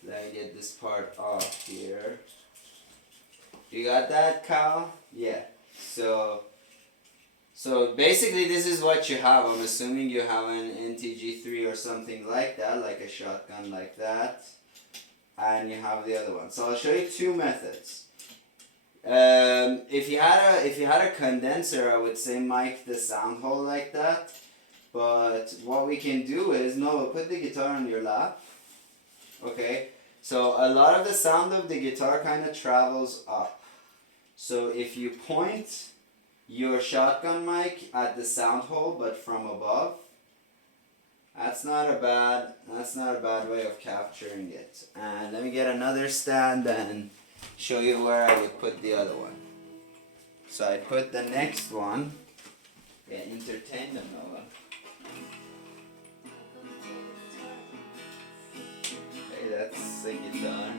Let me get this part off here. You got that, Kyle? Yeah. So basically this is what you have. I'm assuming you have an NTG3 or something like that, like a shotgun like that. And you have the other one. So I'll show you two methods. If you had a condenser, I would say mic the sound hole like that. But what we can do is, Noah, put the guitar on your lap. Okay. So a lot of the sound of the guitar kind of travels up. So if you point your shotgun mic at the sound hole, but from above, that's not a bad way of capturing it. And let me get another stand and show you where I would put the other one. So I put the next one. Yeah, entertain them, Noah. Hey, that's a guitar.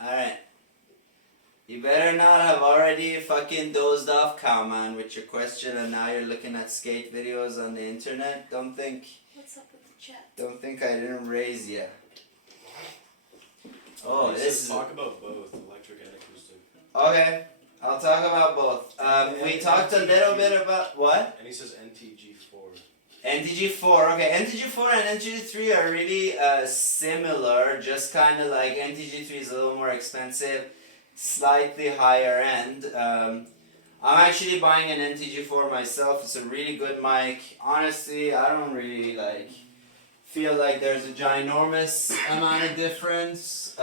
Alright. You better not have already fucking dozed off, Cowman, with your question, and now you're looking at skate videos on the internet. Don't think. What's up with the chat? Don't think I didn't raise you. Oh, this is. Talk about both electric and acoustic. Okay, I'll talk about both. We talked a little bit about what? And he says NTG4. NTG4, okay. NTG4 and NTG3 are really similar, just kind of like NTG3 is a little more expensive, slightly higher end. I'm actually buying an NTG4 myself. It's a really good mic. Honestly, I don't really feel like there's a ginormous amount of difference.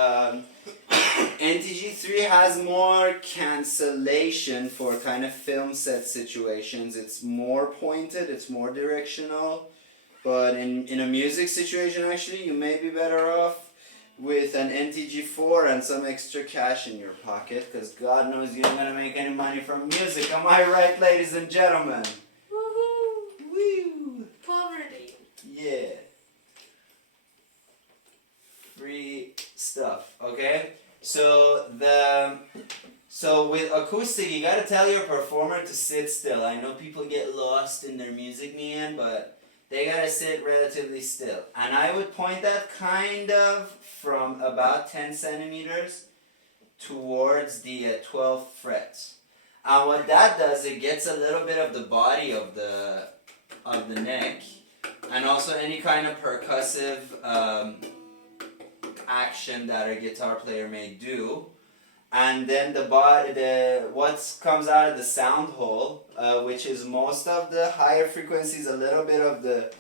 NTG3 has more cancellation for kind of film set situations. It's more pointed, it's more directional. But in a music situation, actually, you may be better off with an NTG4 and some extra cash in your pocket, because God knows you ain't gonna make any money from music. Am I right, ladies and gentlemen? Woohoo! Woo! Poverty. Yeah. Free stuff, okay? So with acoustic, you gotta tell your performer to sit still. I know people get lost in their music, man, but they gotta sit relatively still. And I would point that kind of from about 10 centimeters towards the 12th fret. And what that does, it gets a little bit of the body of the neck, and also any kind of percussive action that a guitar player may do. And then what comes out of the sound hole, which is most of the higher frequencies, a little bit of the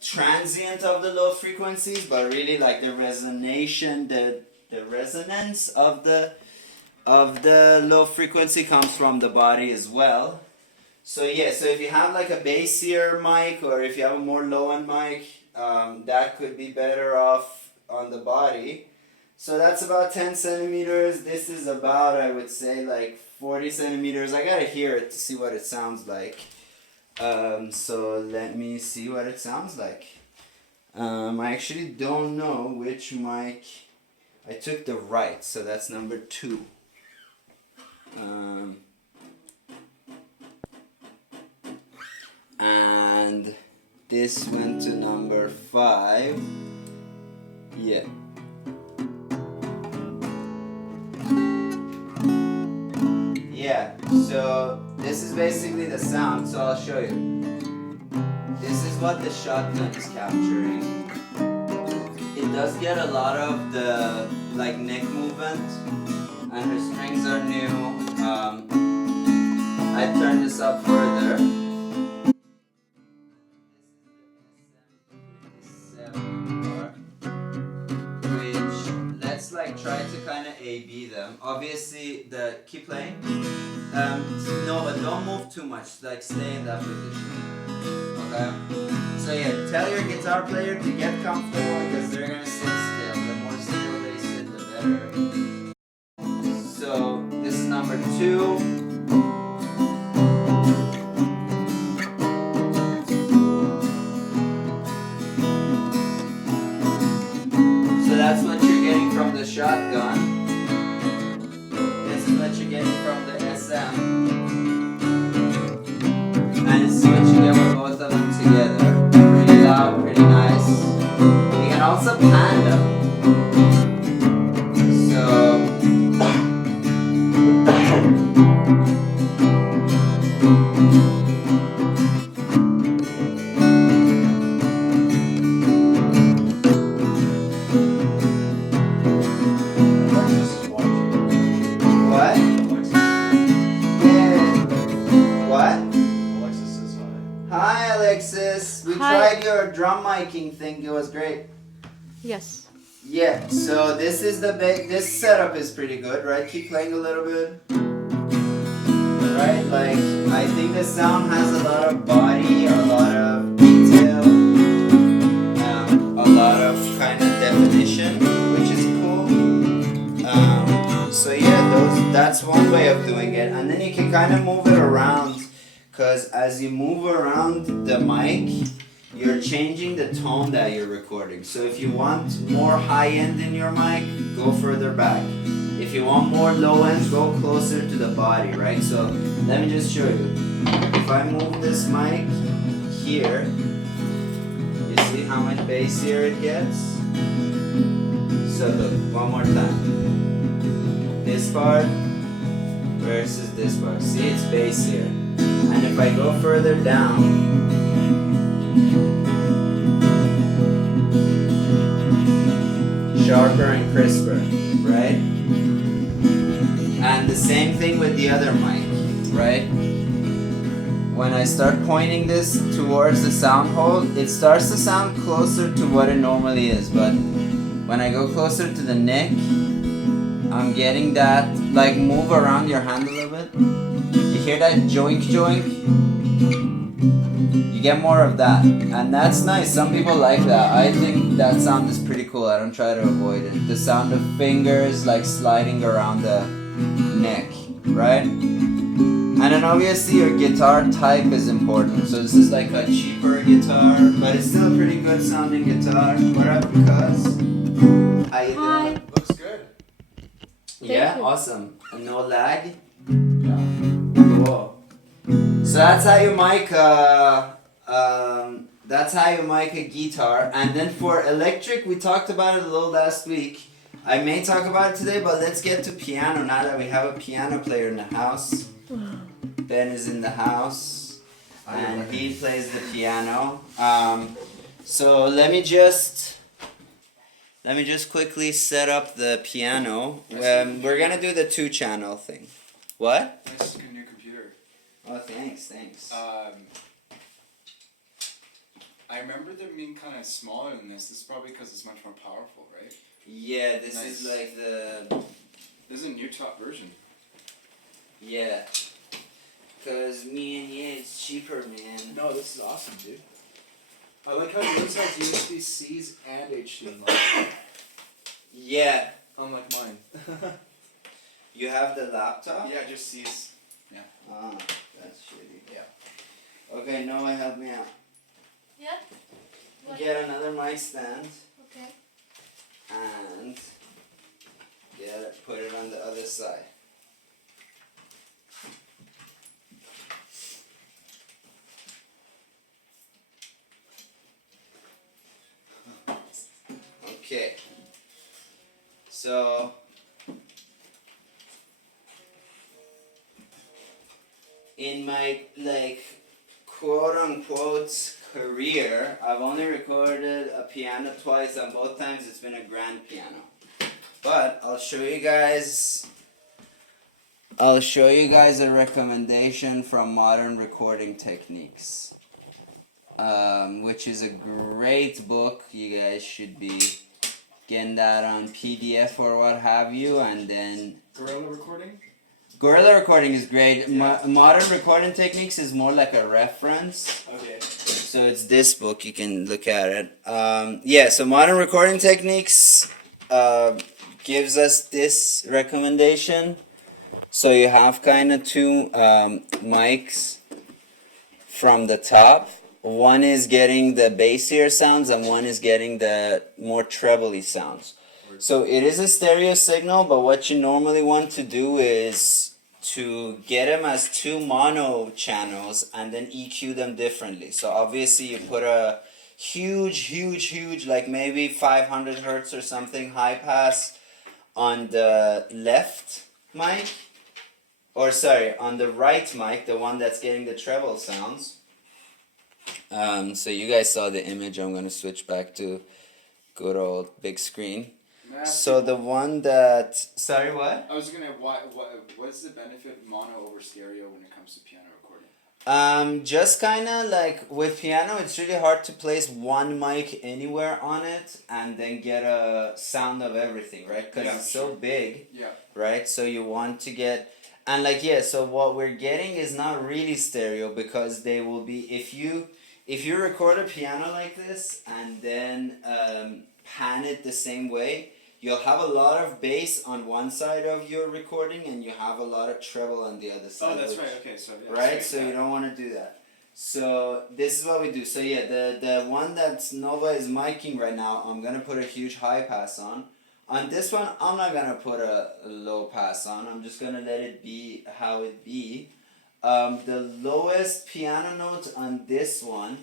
transient of the low frequencies, but really like the resonation, the resonance of the low frequency comes from the body as well. So yeah, so if you have like a bassier mic, or if you have a more low end mic, that could be better off on the body. So that's about 10 centimeters. This is about, I would say, like 40 centimeters. I gotta hear it to see what it sounds like. So let me see what it sounds like. I actually don't know which mic. I took the right, so that's number 2. And this went to number 5. Yeah. Yeah, so this is basically the sound, so I'll show you. This is what the shotgun is capturing. It does get a lot of the neck movement, and the strings are new. I turn this up further. Which let's try to kind of A-B them. Obviously, keep playing. No, but don't move too much. Like, stay in that position. Okay? So yeah, tell your guitar player to get comfortable because they're gonna sit still. The more still they sit, the better. So, this is number 2. So that's what you're getting from the shotgun. This is what you're getting from the SM. And this is what you get with both of them together. Pretty loud, pretty nice. You can also pan them. So Alexis is watching. what? Yeah. What? Alexis says hi. Hi Alexis. We Hi. tried your drum miking thing. It was great. Yes. Yeah, so this is this setup is pretty good, right? Keep playing a little bit. Right? Like, I think the sound has a lot of body, a lot of detail, a lot of kind of definition, which is cool. So yeah, that's one way of doing it. And then you can kind of move it around, because as you move around the mic, you're changing the tone that you're recording. So if you want more high end in your mic, go further back. If you want more low end, go closer to the body, right? So let me just show you. If I move this mic here, you see how much bassier it gets? So look, one more time. This part versus this part. See, it's bassier. And if I go further down, sharper and crisper, right? And the same thing with the other mic, right? When I start pointing this towards the sound hole, it starts to sound closer to what it normally is, but when I go closer to the neck, I'm getting that, like, move around your hand a little bit. You hear that joink joink? You get more of that, and that's nice. Some people like that. I think that sound is pretty cool. I don't try to avoid it. The sound of fingers like sliding around the neck, right? And then obviously your guitar type is important. So this is like a cheaper guitar, but it's still a pretty good sounding guitar. What up, cuz? How you Hi. doing? Looks good. Yeah, you. awesome. And no lag. Yeah. Cool. So that's how you mic that's how you mic a guitar. And then for electric, we talked about it a little last week. I may talk about it today, but let's get to piano now that we have a piano player in the house. Ben is in the house and he plays the piano. So let me just quickly set up the piano. We're gonna do the 2-channel thing. What? Nice to see your new computer. Oh, thanks. I remember them being kind of smaller than this. This is probably because it's much more powerful, right? Yeah, this Nice. is like This is a new top version. yeah. Cause it's cheaper, man. No, this is awesome, dude. I like how yours has USB-Cs and HDMI, Yeah. unlike mine. You have the laptop? Yeah, just Cs. Ah, that's shitty. Yeah. Okay, Noah, help me out. Yeah. What? Get another mic stand Okay. and put it on the other side. Okay. So in my quote unquote career, I've only recorded a piano twice, and both times it's been a grand piano. But I'll show you guys a recommendation from Modern Recording Techniques, which is a great book. You guys should be getting that on PDF or what have you, and then Gorilla recording? Gorilla Recording is great. Yeah. Modern Recording Techniques is more like a reference. Okay. So it's this book, you can look at it. Yeah, so Modern Recording Techniques gives us this recommendation. So you have kind of two mics from the top. One is getting the bassier sounds and one is getting the more trebly sounds. So it is a stereo signal, but what you normally want to do is to get them as two mono channels and then EQ them differently. So obviously you put a huge, like maybe 500 hertz or something high pass on the left mic, or sorry, on the right mic, the one that's getting the treble sounds. So you guys saw the image. I'm gonna switch back to good old big screen. So the one that, sorry, what? I was gonna. What's the benefit of mono over stereo when it comes to piano recording? Just kind of like with piano, it's really hard to place one mic anywhere on it and then get a sound of everything, right? Because Yeah, it's so big, Yeah. right? So you want to get, and like, yeah, so what we're getting is not really stereo because they will be, if you record a piano like this and then pan it the same way, you'll have a lot of bass on one side of your recording and you have a lot of treble on the other side. Oh, that's right. Okay, so yeah, Right, so you don't want to do that. So this is what we do. So yeah, the one that Nova is miking right now, I'm gonna put a huge high pass on. On this one, I'm not gonna put a low pass on. I'm just gonna let it be how it be. The lowest piano note on this one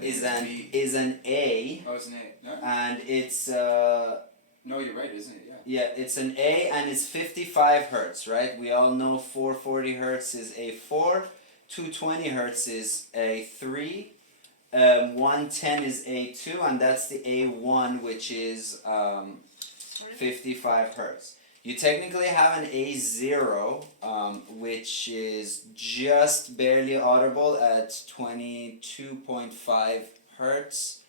is an A, Oh, it's an A. No? and it's No, you're right, isn't it? Yeah. yeah, it's an A and it's 55 hertz, right? We all know 440 hertz is A4, 220 hertz is A3, 110 is A2, and that's the A1, which is 55 hertz. You technically have an A0, which is just barely audible at 22.5 hertz.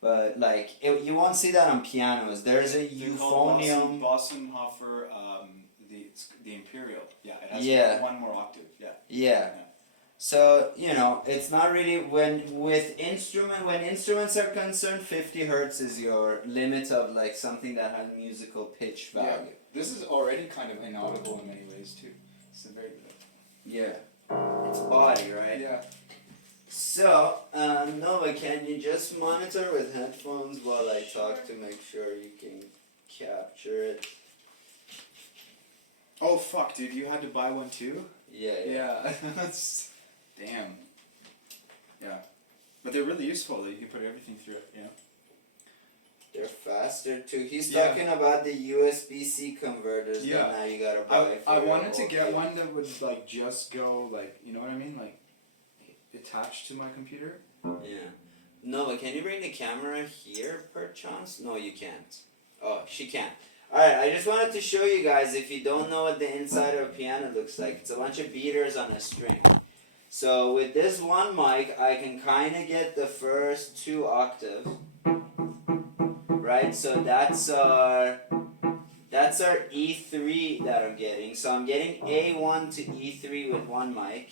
But like you won't see that on pianos. There's a euphonium. Bossenhofer, the Imperial. Yeah, it has Yeah. one more octave. Yeah. Yeah. So it's not really when instruments are concerned, 50 hertz is your limit of like something that has musical pitch value. Yeah. This is already kind of inaudible in many ways too. It's a very good. Yeah. It's body, right? Yeah. So, Nova, can you just monitor with headphones while I talk to make sure you can capture it? Oh fuck, dude! You had to buy one too. Yeah. Yeah. That's damn. Yeah, but they're really useful. You can put everything through it. Yeah. They're faster too. He's Yeah. talking about the USB-C converters Yeah. that now you gotta buy. I wanted to get one that would like just go like, you know what I mean, like attached to my computer. Yeah. Nova, can you bring the camera here, perchance? No, you can't. Oh, she can't. Alright, I just wanted to show you guys, if you don't know what the inside of a piano looks like, it's a bunch of beaters on a string. So with this one mic, I can kind of get the first 2 octaves. Right, so that's our E3 that I'm getting. So I'm getting A1 to E3 with one mic.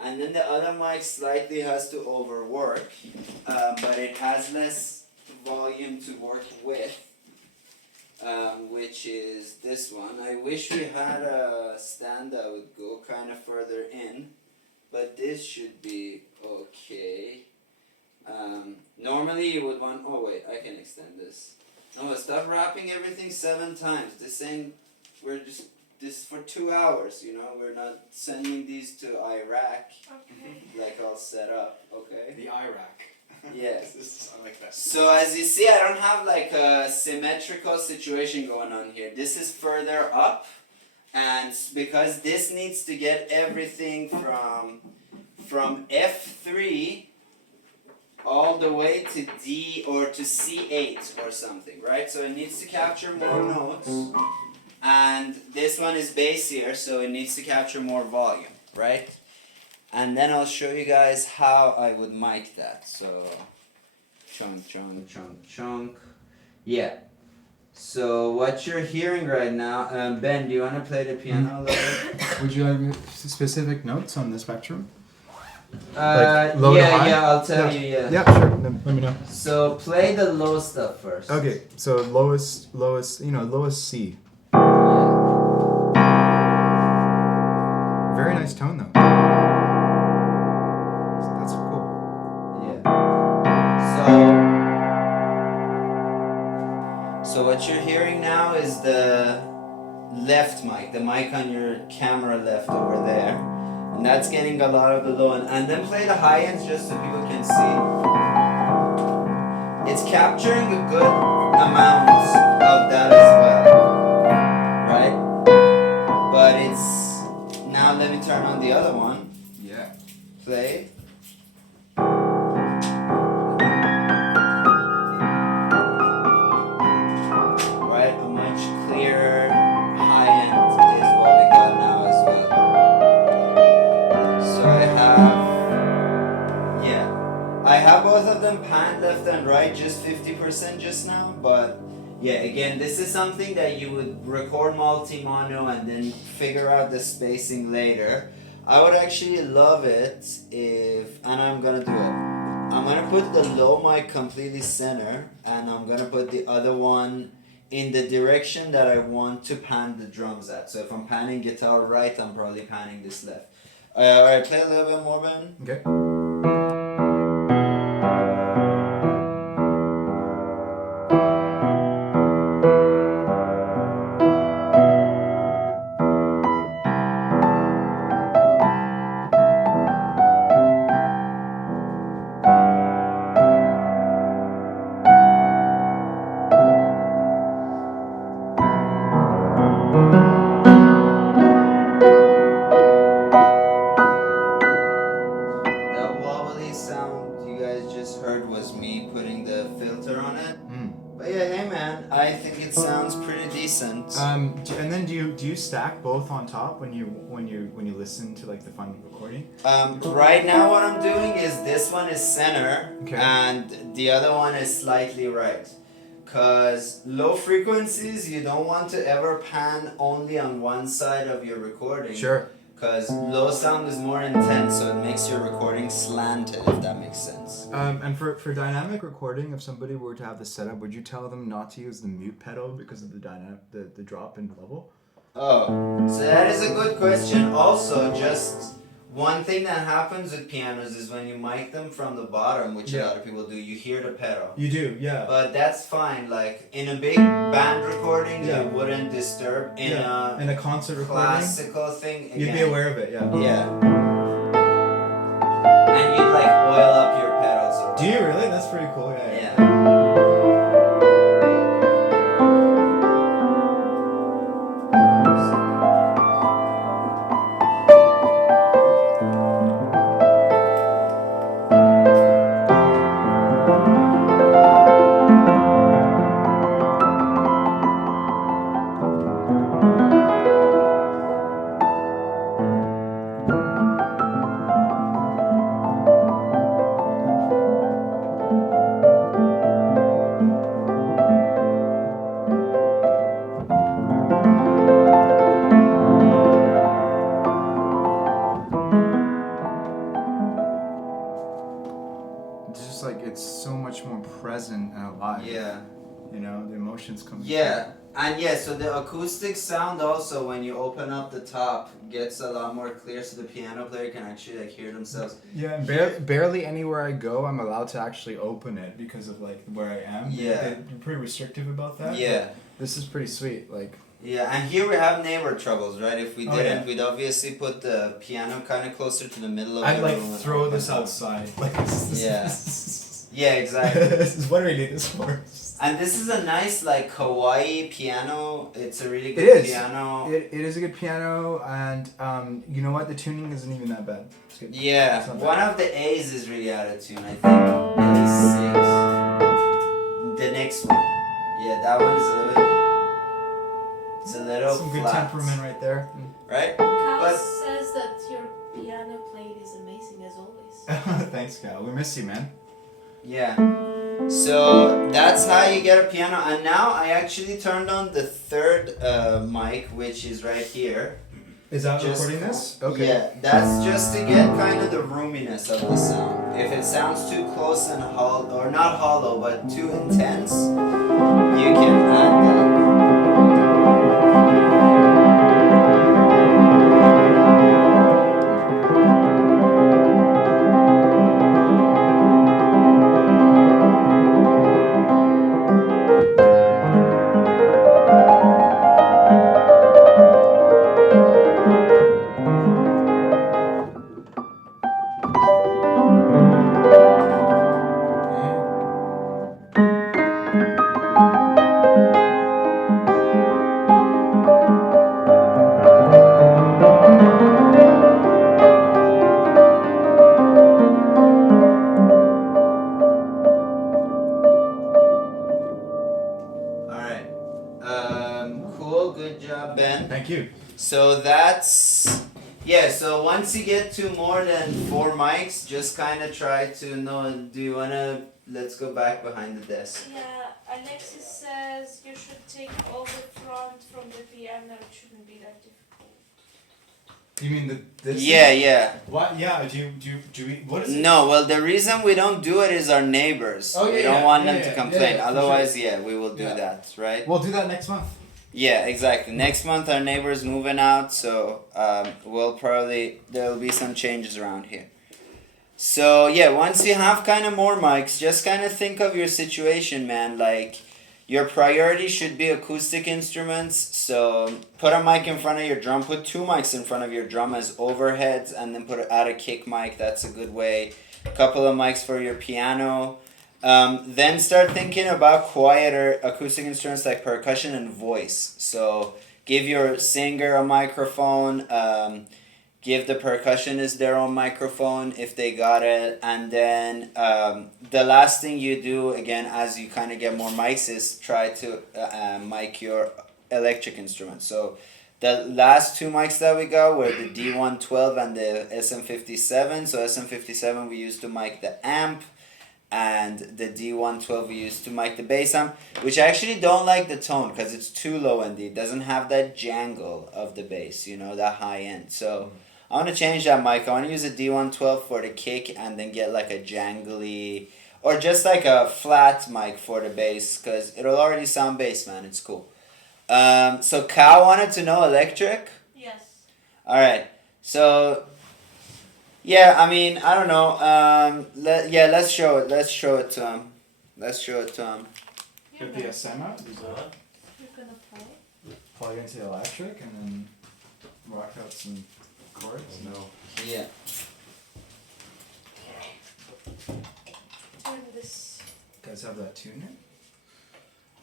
And then the other mic slightly has to overwork, but it has less volume to work with, which is this one. I wish we had a stand that would go kind of further in, but this should be okay. Normally you would want, oh wait, I can extend this. No, stop wrapping everything 7 times. This ain't, this for 2 hours, we're not sending these to Iraq, like all set up, okay? The Iraq. Yeah. I like that. So as you see, I don't have like a symmetrical situation going on here. This is further up, and because this needs to get everything from F3 all the way to D or to C8 or something, right? So it needs to capture more notes, and this one is bassier, so it needs to capture more volume, right? And then I'll show you guys how I would mic that. So chunk. Yeah. So what you're hearing right now, Ben, do you want to play the piano a little bit? Would you like specific notes on the spectrum? Low to high? I'll tell you. Yeah, sure. Let me know. So play the low stuff first. Okay, so lowest, lowest C. Yeah. Very nice tone though. That's cool. Yeah. So what you're hearing now is the left mic, the mic on your camera left over there. And that's getting a lot of the low end. And then play the high ends just so people can see. It's capturing a good amount of that as well. Right? But it's... Now let me turn on the other one. Yeah. Play. Right? A much clearer high end is what we got now as well. So I have both of them panned left and right, just 50% just now, but yeah, again, this is something that you would record multi-mono and then figure out the spacing later. I would actually love it if, and I'm gonna do it. I'm gonna put the low mic completely center, and I'm gonna put the other one in the direction that I want to pan the drums at. So if I'm panning guitar right, I'm probably panning this left. Alright, play a little bit more, Ben. Okay. That wobbly sound you guys just heard was me putting the filter on it. But yeah, hey man, I think it sounds pretty decent. And then do you stack both on top when you listen to like the final recording? Right now what I'm doing is this one is center, Okay. and the other one is slightly right. Cause low frequencies, you don't want to ever pan only on one side of your recording. Sure. Cause low sound is more intense, so it makes your recording slanted, if that makes sense. And for dynamic recording, if somebody were to have this setup, would you tell them not to use the mute pedal because of the drop in level? Oh, so that is a good question. Also, just one thing that happens with pianos is when you mic them from the bottom, which a lot of people do, you hear the pedal. You do, yeah. But that's fine. Like in a big band recording, Yeah. you wouldn't disturb. In In a concert recording, classical thing, again, you'd be aware of it, yeah. Yeah. And you'd like oil up your pedals. Or Do you really? That's pretty cool. Yeah. Yeah. It's just like it's so much more present and alive. Yeah. You know, the emotions come. Yeah, and yeah, so the acoustic sound also, when you open up the top, gets a lot more clear, so the piano player can actually like hear themselves. Yeah, barely anywhere I go, I'm allowed to actually open it because of like where I am. Yeah. They're pretty restrictive about that. Yeah. but This is pretty sweet. Like. Yeah, and here we have neighbor troubles, right? If we Oh, didn't, yeah. we'd obviously put the piano kind of closer to the middle of I'd the like room. and throw open this up. outside. Like this. Yeah. Yeah, exactly. This is what do we need this for? And this is a nice like kawaii piano. It's a really It good is. piano. It is a good piano, and you know what? The tuning isn't even that bad. It's good. Yeah, It's not bad. one of the A's is really out of tune, I think. A6. The next one. Yeah, that one is a little bit. It's a little Some good flat. temperament right there. Right? Cal But- says that your piano playing is amazing as always. Thanks, Cal. We miss you, man. Yeah. So that's how you get a piano. And now I actually turned on the third mic, which is right here. Is that Just- recording this? Okay. Yeah, that's just to get kind of the roominess of the sound. If it sounds too close and hollow, or not hollow, but too intense, you can add that. Alright. Cool, good job, Ben. Thank you. So that's yeah, so once you get to more than 4 mics, just kind of try to know, do you want to, let's go back behind the desk. Yeah, Alexis says you should take all the front from the piano. It shouldn't be that difficult. You mean this? Yeah. What? Yeah. Do we? What is it? No, well, the reason we don't do it is our neighbors. Oh, we yeah, don't yeah, want yeah, them yeah, to complain. yeah, for Otherwise, sure. yeah, we will do Yeah. that, right? We'll do that next month. Yeah, exactly. Next month, our neighbor's moving out, so there'll be some changes around here. So, yeah, once you have kind of more mics, just kind of think of your situation, man. Like, your priority should be acoustic instruments. So, put a mic in front of your drum. Put 2 mics in front of your drum as overheads, and then add a kick mic. That's a good way. A couple of mics for your piano. Then start thinking about quieter acoustic instruments like percussion and voice. So give your singer a microphone, give the percussionist their own microphone if they got it, and then the last thing you do, again, as you kind of get more mics, is try to mic your electric instruments. So the last 2 mics that we got were the D112 and the SM57. So SM57 we used to mic the amp, and the D112 we used to mic the bass amp, which I actually don't like the tone because it's too low end. It doesn't have that jangle of the bass, that high end. So I want to change that mic. I want to use a D112 for the kick and then get like a jangly, or just like a flat mic for the bass, because it'll already sound bass, man. It's cool. So Cal wanted to know electric. Yes. Alright, so yeah, I mean, I don't know. Let's show it. Let's show it to him. You're Get gonna, the SM out. you're gonna play. Plug into the electric and then rock out some chords. No. Yeah. Turn this. Guys have that tune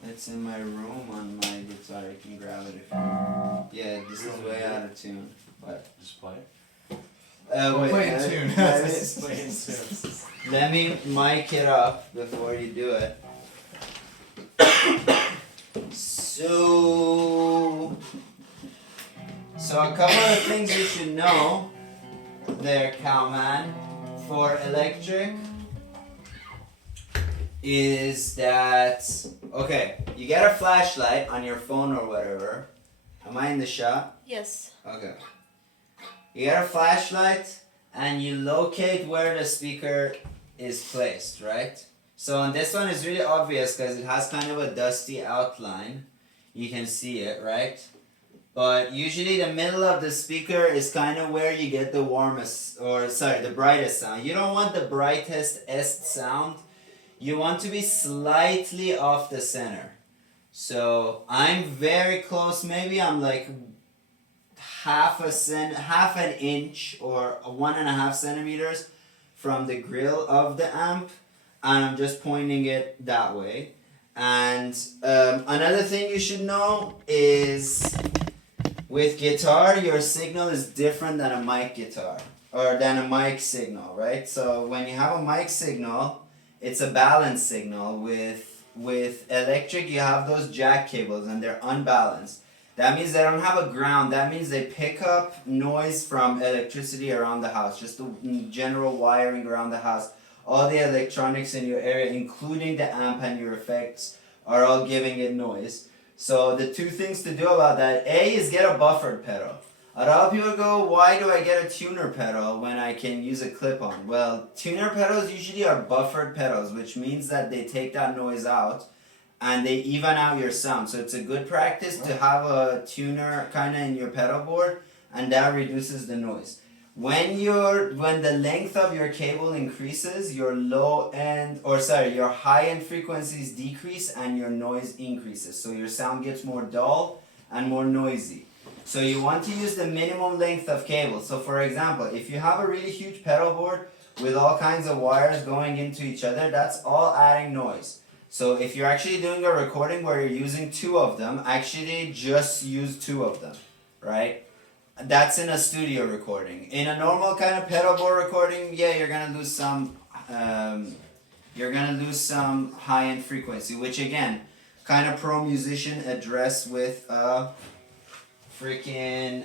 in? It's in my room on my guitar. You can grab it if you want. Yeah, this is way out of tune. But Just play. wait, Play in let- tune. let me- Play in tune. Let me mic it up before you do it. So a couple of things you should know there, Cowman, for electric is that, okay, you get a flashlight on your phone or whatever. Am I in the shot? Yes. Okay. You get a flashlight and you locate where the speaker is placed, right? So on this one it's really obvious because it has kind of a dusty outline. You can see it, right? But usually the middle of the speaker is kind of where you get the the brightest sound. You don't want the brightest sound. You want to be slightly off the center. So I'm very close, maybe I'm like half an inch or 1.5 centimeters from the grill of the amp, and I'm just pointing it that way. And another thing you should know is with guitar, your signal is different than a mic guitar or than a mic signal, right? So when you have a mic signal, it's a balanced signal. With electric, you have those jack cables and they're unbalanced. That means they don't have a ground. That means they pick up noise from electricity around the house, just the general wiring around the house. all the electronics in your area, including the amp and your effects, are all giving it noise. So the two things to do about that, A, is get a buffered pedal. A lot of people go, why do I get a tuner pedal when I can use a clip-on? Well, tuner pedals usually are buffered pedals, which means that they take that noise out and they even out your sound. So it's a good practice to have a tuner kind of in your pedal board, and that reduces the noise. When the length of your cable increases, your your high end frequencies decrease and your noise increases. So your sound gets more dull and more noisy. So you want to use the minimum length of cable. So for example, if you have a really huge pedal board with all kinds of wires going into each other, that's all adding noise. So if you're actually doing a recording where you're using two of them, actually just use two of them, right? That's in a studio recording. In a normal kind of pedal board recording, yeah, you're gonna lose some high-end frequency, which again, kind of pro musician address with freaking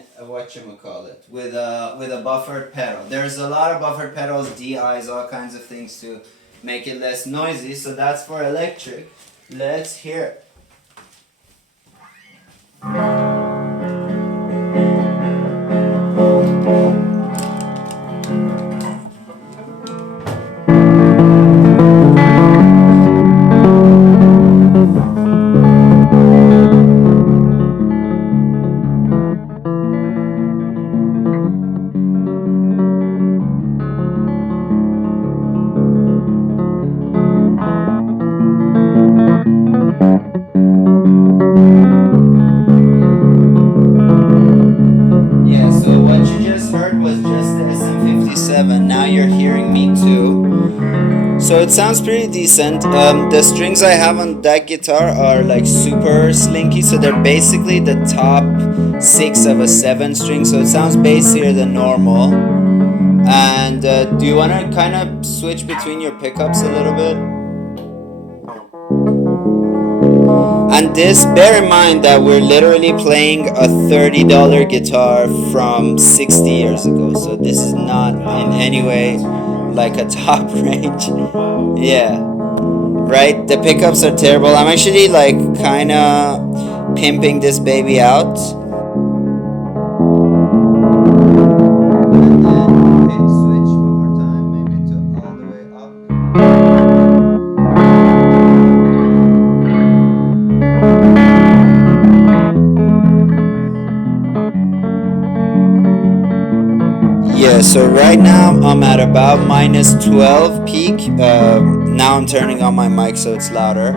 with a buffered pedal. There's a lot of buffered pedals, DIs, all kinds of things to make it less noisy. So that's for electric. Let's hear it. Now you're hearing me too. So it sounds pretty decent. The strings I have on that guitar are like super slinky, so they're basically the top 6 of a 7 string, so it sounds bassier than normal. And do you want to kind of switch between your pickups a little bit? And this, bear in mind that we're literally playing a $30 guitar from 60 years ago, so this is not in any way like a top range. Yeah, right? The pickups are terrible. I'm actually like kind of pimping this baby out. And then, okay, switch one more time, maybe to all the way up. Yeah, so right now I'm at about -12 peak. Now I'm turning on my mic so it's louder.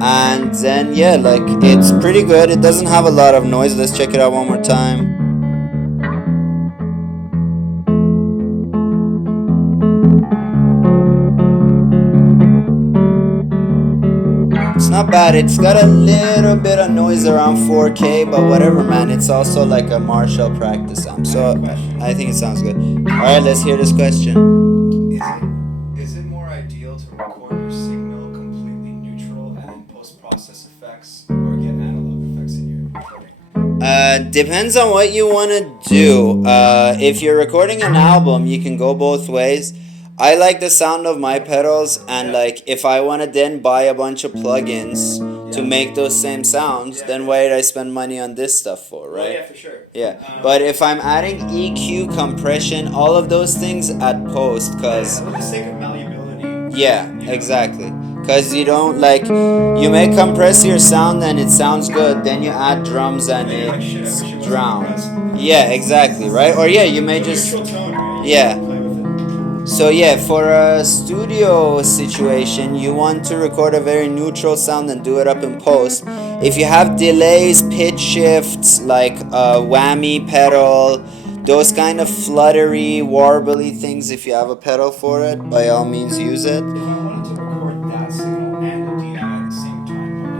And then yeah, like it's pretty good. It doesn't have a lot of noise. Let's check it out one more time. It's not bad. It's got a little bit of noise around 4K, but whatever, man. It's also like a Marshall practice amp, so I think it sounds good. All right, let's hear this question. Is it more ideal to record your signal completely neutral and then post-process effects, or get analog effects in your recording? Depends on what you want to do. If you're recording an album, you can go both ways. I like the sound of my pedals, and like if I want to then buy a bunch of plugins to make those same sounds, then why did I spend money on this stuff for, right? Yeah, for sure. Yeah, but if I'm adding EQ, compression, all of those things at post, cause For the sake of malleability. yeah, exactly. Cause you don't like, you may compress your sound and it sounds good, then you add drums and it's drowned. Yeah, exactly, right? Or yeah, you may just Neutral tone, right? yeah. Play with it. So yeah, for a studio situation, you want to record a very neutral sound and do it up in post. If you have delays, pitch shifts, like a whammy pedal, those kind of fluttery, warbly things, if you have a pedal for it, by all means use it. If I wanted to record that signal and a DI at the same time,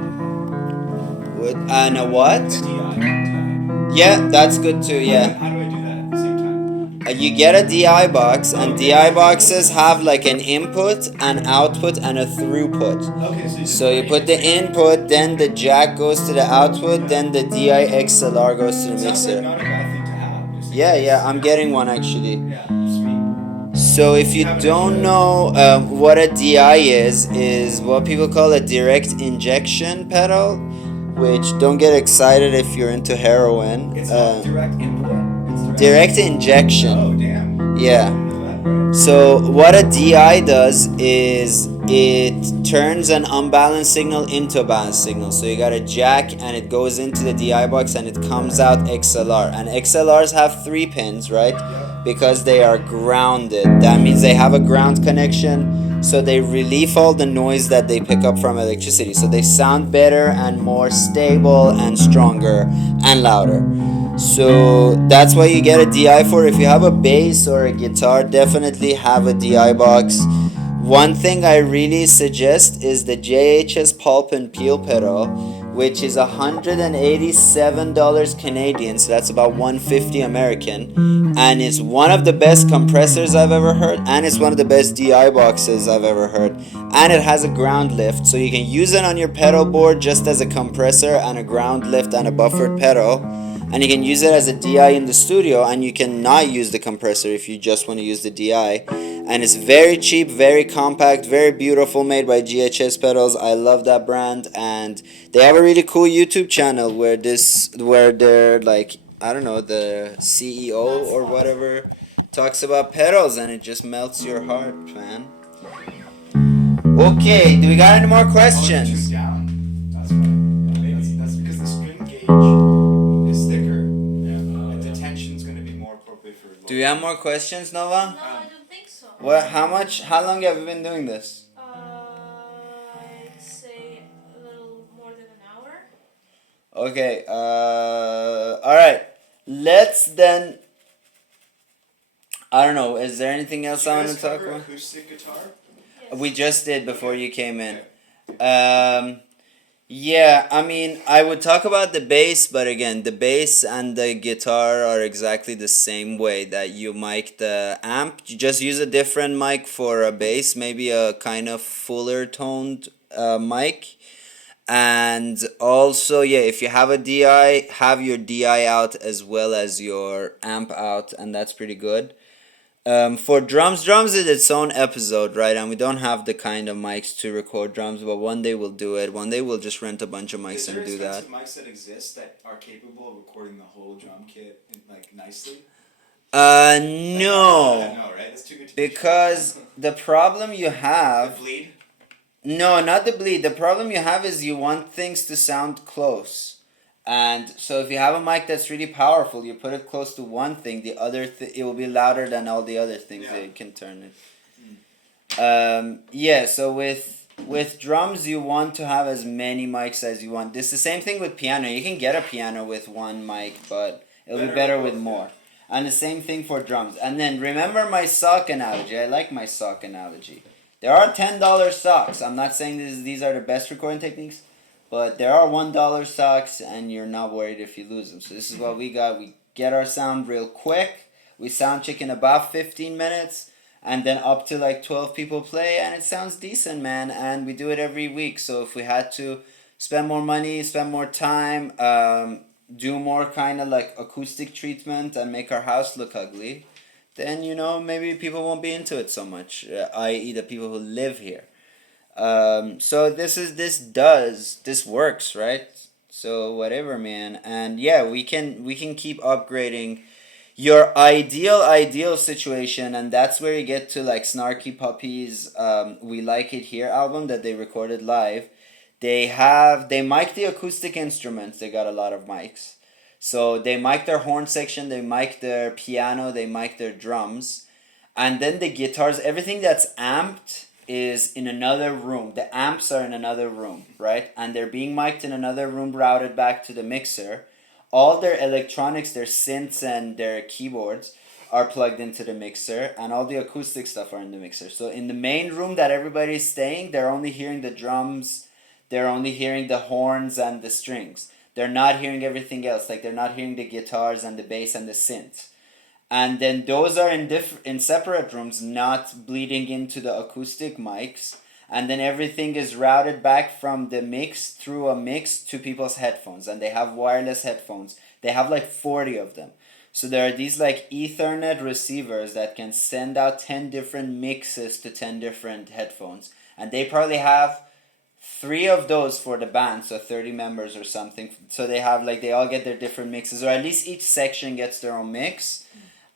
And a what? a DI. Yeah, that's good too, yeah. How do I do that at the same time? You get a DI box, and DI boxes have like an input, an output, and a throughput. Okay, So you put the input, then the jack goes to the output, then the DI XLR goes to the Sounds like mixer. not a bad thing to have. Just in Yeah, case. yeah, I'm getting one actually. Yeah, sweet. So if you don't know what a DI is what people call a direct injection pedal, which don't get excited if you're into heroin. It's not direct input. It's Direct injection. Oh, damn. Yeah. Right. So what a DI does is it turns an unbalanced signal into a balanced signal. So you got a jack and it goes into the DI box and it comes out XLR. And XLRs have 3 pins, right? Because they are grounded. That means they have a ground connection, so they relieve all the noise that they pick up from electricity. So they sound better and more stable and stronger and louder. So that's why you get a DI for. If you have a bass or a guitar, definitely have a DI box. One thing I really suggest is the JHS Pulp and Peel pedal, which is $187 Canadian, so that's about $150 American, and it's one of the best compressors I've ever heard, and it's one of the best DI boxes I've ever heard, and it has a ground lift, so you can use it on your pedal board just as a compressor and a ground lift and a buffered pedal. And you can use it as a DI in the studio, and you can not use the compressor if you just want to use the DI. And it's very cheap, very compact, very beautiful, made by GHS Pedals. I love that brand, and they have a really cool YouTube channel where they're like, I don't know, the CEO or whatever talks about pedals, and it just melts your heart, man. Okay, do we got any more questions? Two down. That's right. That's because the string gauge is thicker. And the tension's going to be more appropriate for. Do you have more questions, Nova? No, I don't think so. What? How long have you been doing this? I'd say a little more than an hour. Okay. All right. Let's then. I don't know. Is there anything else I want to talk about? Acoustic guitar. Yes. We just did before you came in. Yeah, I mean, I would talk about the bass, but again, the bass and the guitar are exactly the same way that you mic the amp. You just use a different mic for a bass, maybe a kind of fuller toned mic. And also, yeah, if you have a DI, have your DI out as well as your amp out, and that's pretty good. For drums is its own episode, right? And we don't have the kind of mics to record drums, but one day we'll do it. One day we'll just rent a bunch of mics and do that. Is there expensive mics that exist that are capable of recording the whole drum kit like nicely? No. No, right? That's too good to be true. Because the problem you have... The bleed? No, not the bleed. The problem you have is you want things to sound close. And so if you have a mic that's really powerful, you put it close to one thing, the other it will be louder than all the other things that you can turn it. Yeah, so with drums you want to have as many mics as you want. This is the same thing with piano. You can get a piano with one mic, but it'll be better with more. And the same thing for drums. And then remember my sock analogy. I like my sock analogy. There are $10 socks. I'm not saying these are the best recording techniques, but there are $1 socks, and you're not worried if you lose them. So this is what we got. We get our sound real quick. We sound check in about 15 minutes, and then up to like 12 people play, and it sounds decent, man. And we do it every week. So if we had to spend more money, spend more time, do more kind of like acoustic treatment and make our house look ugly, then, you know, maybe people won't be into it so much, i.e. the people who live here. So this works, right? So whatever, man. And yeah, we can keep upgrading your ideal situation, and that's where you get to like Snarky Puppy's We Like It Here album that they recorded live. They mic the acoustic instruments. They got a lot of mics. So they mic their horn section, they mic their piano, they mic their drums, and then the guitars, everything that's amped is in another room. The amps are in another room, right? And they're being mic'd in another room, routed back to the mixer. All their electronics, their synths and their keyboards are plugged into the mixer, and all the acoustic stuff are in the mixer. So in the main room that everybody's staying, they're only hearing the drums, they're only hearing the horns and the strings. They're not hearing everything else, like they're not hearing the guitars and the bass and the synth. And then those are in separate rooms, not bleeding into the acoustic mics. And then everything is routed back from the mix through a mix to people's headphones. And they have wireless headphones. They have like 40 of them. So there are these like Ethernet receivers that can send out 10 different mixes to 10 different headphones. And they probably have 3 of those for the band, so 30 members or something. So they have like, they all get their different mixes, or at least each section gets their own mix.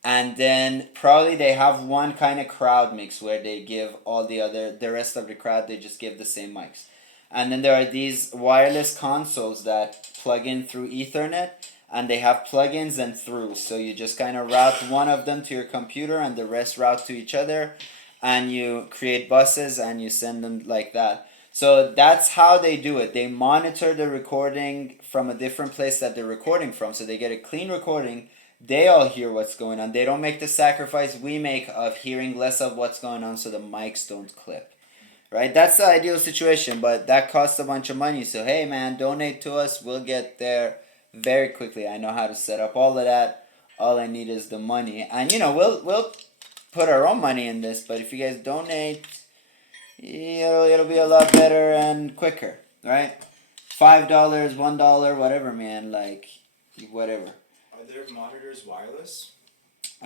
And then probably they have one kind of crowd mix where they give all the rest of the crowd, they just give the same mics. And then there are these wireless consoles that plug in through Ethernet, and they have plugins and throughs. So you just kind of route one of them to your computer and the rest route to each other, and you create buses and you send them like that. So that's how they do it. They monitor the recording from a different place that they're recording from, so they get a clean recording. They all hear what's going on. They don't make the sacrifice we make of hearing less of what's going on so the mics don't clip. Right? That's the ideal situation, but that costs a bunch of money. So, hey man, donate to us. We'll get there very quickly. I know how to set up all of that. All I need is the money. And, you know, we'll put our own money in this, but if you guys donate, it'll be a lot better and quicker, right? $5, $1, whatever, man. Like, whatever. Are their monitors wireless?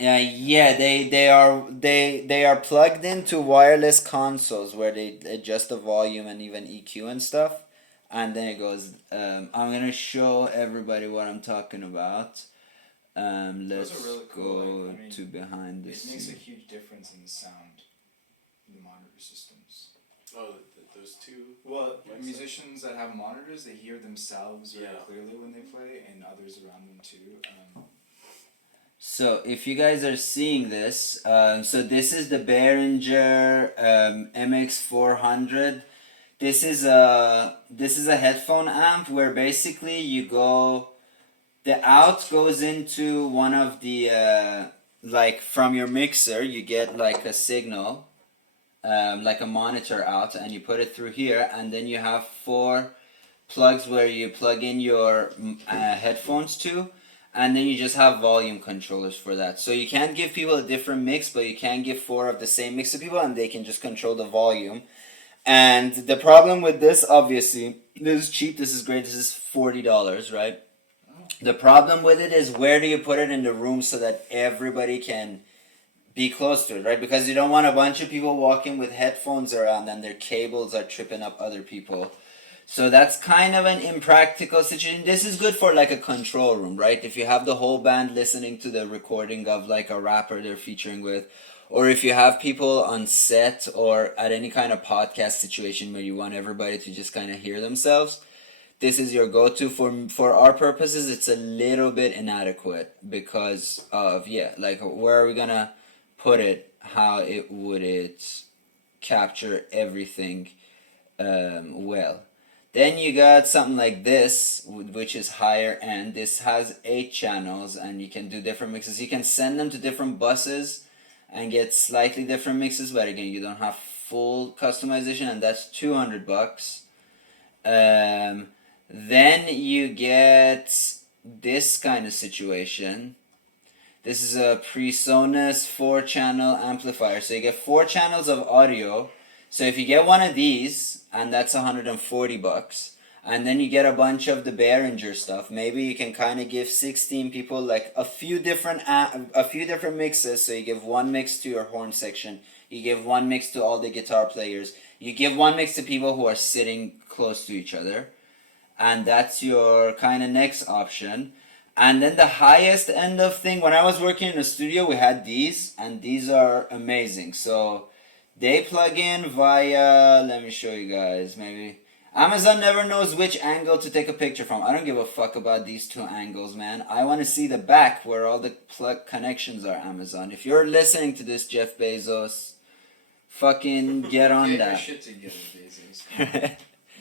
Yeah, they are plugged into wireless consoles where they adjust the volume and even EQ and stuff, and then it goes. I'm gonna show everybody what I'm talking about. Let's Those are really go cool. Like, I mean, to behind the It makes a scenes. huge difference in the sound in the monitor systems. Oh, those two. Well, Like musicians that have monitors, they hear themselves very Yeah. clearly when they play, and others around them too. So if you guys are seeing this, so this is the Behringer MX400. This is a headphone amp where basically you go, the out goes into one of the like from your mixer you get like a signal, like a monitor out, and you put it through here, and then you have 4 plugs where you plug in your headphones to. And then you just have volume controllers for that. So you can't give people a different mix, but you can give 4 of the same mix to people, and they can just control the volume. And the problem with this, obviously, this is cheap, this is great, this is $40, right? The problem with it is, where do you put it in the room so that everybody can be close to it, right? Because you don't want a bunch of people walking with headphones around and their cables are tripping up other people. So that's kind of an impractical situation. This is good for like a control room, right? If you have the whole band listening to the recording of like a rapper they're featuring with, or if you have people on set or at any kind of podcast situation where you want everybody to just kind of hear themselves, this is your go-to. For our purposes, it's a little bit inadequate because of, like where are we gonna put it? How would it capture everything well? Then you got something like this, which is higher end. This has 8 channels, and you can do different mixes. You can send them to different buses and get slightly different mixes, but again, you don't have full customization, and that's $200. Then you get this kind of situation. This is a PreSonus 4-channel amplifier. So you get 4 channels of audio. So if you get one of these, and that's $140, and then you get a bunch of the Behringer stuff, maybe you can kind of give 16 people like a few different mixes. So you give 1 mix to your horn section, you give 1 mix to all the guitar players, you give 1 mix to people who are sitting close to each other, and that's your kind of next option. And then the highest end of thing, when I was working in a studio, we had these, and these are amazing. So they plug in via, let me show you guys, maybe. Amazon never knows which angle to take a picture from. I don't give a fuck about these 2 angles, man. I want to see the back where all the plug connections are, Amazon. If you're listening to this, Jeff Bezos, fucking get on Get that. your shit together, Bezos.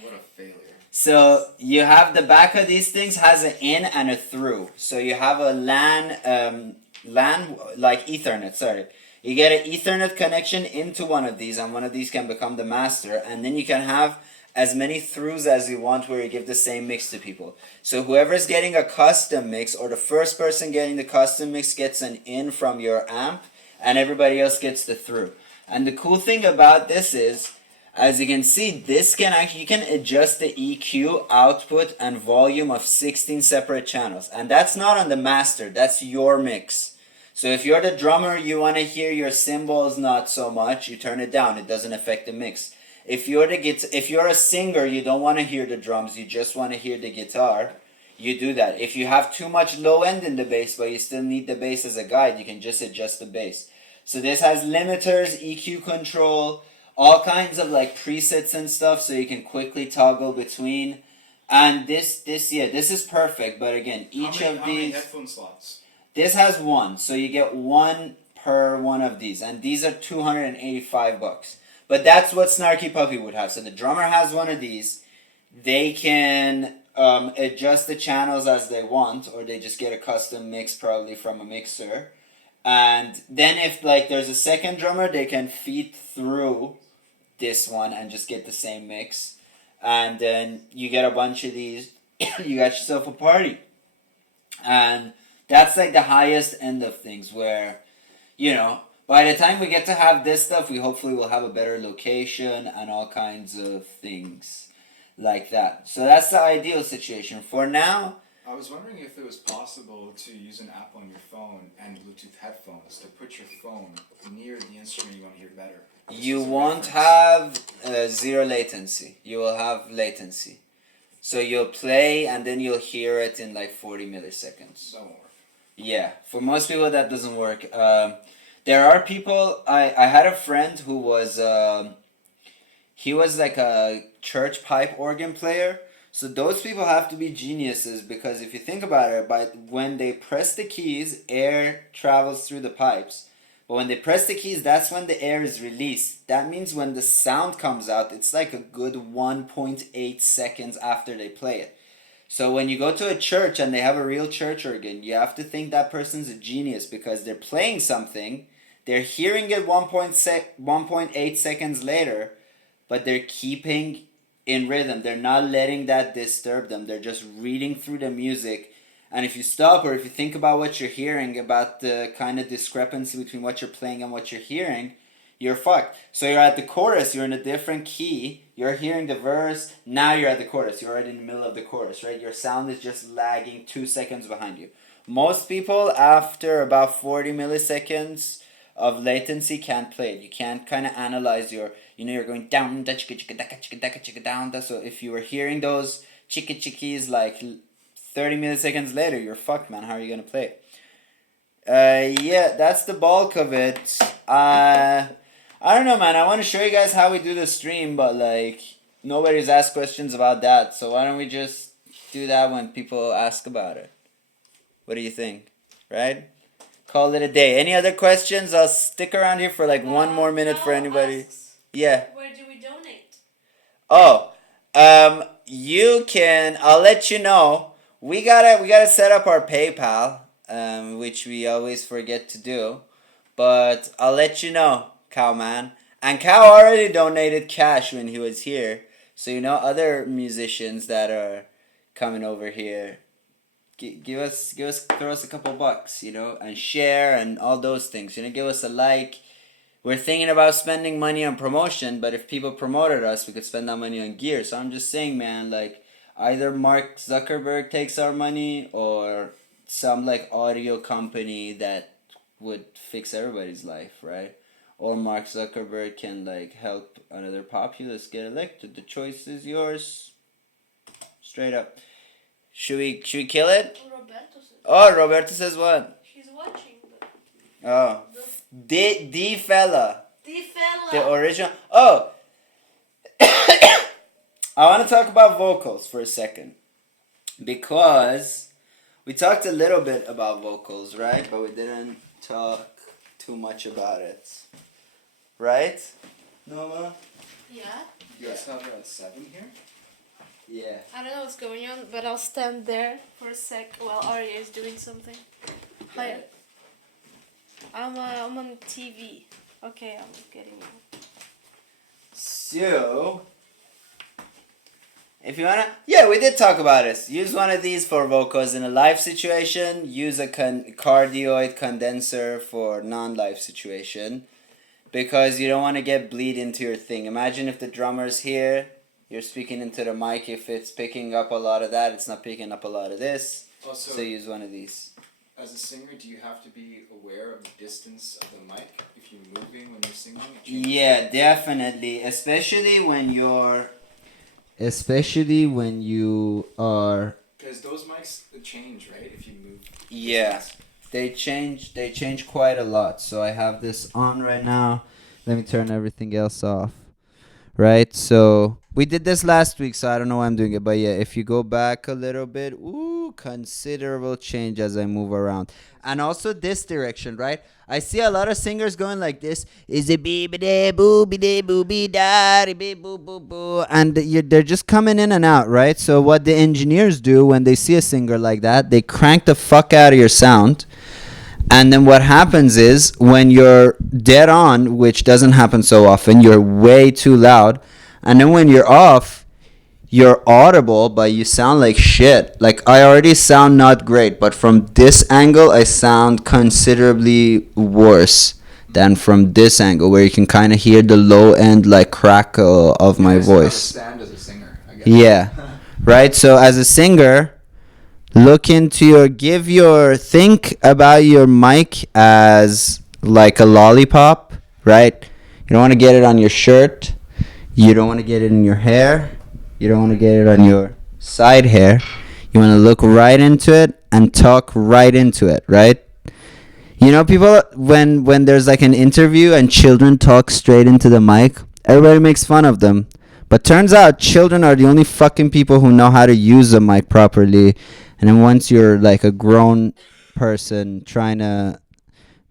What a failure. So you have the back of these things has an in and a through. So you have a LAN like Ethernet, sorry. You get an Ethernet connection into one of these, and one of these can become the master, and then you can have as many throughs as you want where you give the same mix to people. So whoever's getting a custom mix, or the first person getting the custom mix, gets an in from your amp, and everybody else gets the through. And the cool thing about this is, As you can see, this can actually, you can adjust the EQ, output, and volume of 16 separate channels. And that's not on the master, that's your mix. So if you're the drummer, you want to hear your cymbals not so much, you turn it down, it doesn't affect the mix. If you're a singer, you don't want to hear the drums, you just want to hear the guitar, you do that. If you have too much low end in the bass, but you still need the bass as a guide, you can just adjust the bass. So this has limiters, EQ control, all kinds of like presets and stuff, so you can quickly toggle between. And this is perfect. But again, How many headphone slots? This has one, so you get one per one of these, and these are $285. But that's what Snarky Puppy would have. So the drummer has one of these. They can adjust the channels as they want, or they just get a custom mix probably from a mixer. And then if like there's a second drummer, they can feed through this one and just get the same mix. And then you get a bunch of these. You got yourself a party. And that's like the highest end of things where, you know, by the time we get to have this stuff, we hopefully will have a better location and all kinds of things like that. So that's the ideal situation. For now, I was wondering if it was possible to use an app on your phone and Bluetooth headphones to put your phone near the instrument you want to hear better. you won't have zero latency. You will have latency. So you'll play and then you'll hear it in like 40 milliseconds. That won't work. Yeah, for most people that doesn't work. There are people, I had a friend who was, he was like a church pipe organ player. So those people have to be geniuses because if you think about it, when they press the keys, air travels through the pipes. But when they press the keys, that's when the air is released. That means when the sound comes out, it's like a good 1.8 seconds after they play it. So when you go to a church and they have a real church organ, you have to think that person's a genius because they're playing something, they're hearing it 1.8 seconds later, but they're keeping in rhythm. They're not letting that disturb them. They're just reading through the music. And if you stop or if you think about what you're hearing, about the kind of discrepancy between what you're playing and what you're hearing, you're fucked. So you're at the chorus, you're in a different key, you're hearing the verse, now you're at the chorus, you're already in the middle of the chorus, right? Your sound is just lagging 2 seconds behind you. Most people, after about 40 milliseconds of latency, can't play it. You can't kind of analyze you're going down, da chicka chicka daka chicka daka chicka down, da. So if you were hearing those chicka chickies like 30 milliseconds later, you're fucked, man. How are you going to play it? Yeah, that's the bulk of it. I don't know, man. I want to show you guys how we do the stream, but like nobody's asked questions about that. So why don't we just do that when people ask about it? What do you think? Right? Call it a day. Any other questions? I'll stick around here for like one more minute for anybody. Yeah. Where do we donate? Oh, you can. I'll let you know. We gotta set up our PayPal, which we always forget to do, but I'll let you know, Cowman. And Cow already donated cash when he was here, so you know other musicians that are coming over here, throw us a couple bucks, you know, and share and all those things. You know, give us a like. We're thinking about spending money on promotion, but if people promoted us, we could spend that money on gear. So I'm just saying, man, like, either Mark Zuckerberg takes our money or some like audio company that would fix everybody's life, right? Or Mark Zuckerberg can like help another populace get elected. The choice is yours. Straight up. Should we kill it? Roberto says. Oh, Roberto says what? He's watching. But Oh. The fella. the fella. The original. Oh. I want to talk about vocals for a second, because we talked a little bit about vocals, right? But we didn't talk too much about it, right? Noma? Yeah. You guys have a 7 here? Yeah. I don't know what's going on, but I'll stand there for a sec while Arya is doing something. Hi. I'm on TV. Okay, I'm getting you. So, if you wanna, yeah, we did talk about it. Use one of these for vocals in a live situation. Use a cardioid condenser for non-live situation. because you don't want to get bleed into your thing. Imagine if the drummer's here, you're speaking into the mic. If it's picking up a lot of that, it's not picking up a lot of this. Also, So use one of these. as a singer, do you have to be aware of the distance of the mic if you're moving when you're singing? It changes. Yeah, definitely. Especially when you are. Because those mics change, right? If you move. Yeah, they change quite a lot. So I have this on right now. Let me turn everything else off. Right, so we did this last week, so I don't know why I'm doing it, but yeah, if you go back a little bit, ooh, considerable change as I move around. And also this direction, right? I see a lot of singers going like this. Is it bee-be-de, boo-be-de, boo-be-da-de, boo-boo-boo. And they're just coming in and out, right? So what the engineers do when they see a singer like that, they crank the fuck out of your sound. And then what happens is when you're dead on, which doesn't happen so often, you're way too loud. And then when you're off, you're audible, but you sound like shit. Like I already sound not great, but from this angle, I sound considerably worse than from this angle, where you can kind of hear the low end like crackle of my voice. Stand as a singer, I guess. Yeah, right. So as a singer, think about your mic as like a lollipop, right? You don't want to get it on your shirt. You don't want to get it in your hair. You don't want to get it on your side hair. You want to look right into it and talk right into it, right? You know, people, when there's like an interview and children talk straight into the mic, everybody makes fun of them. But turns out children are the only fucking people who know how to use the mic properly. And then once you're like a grown person trying to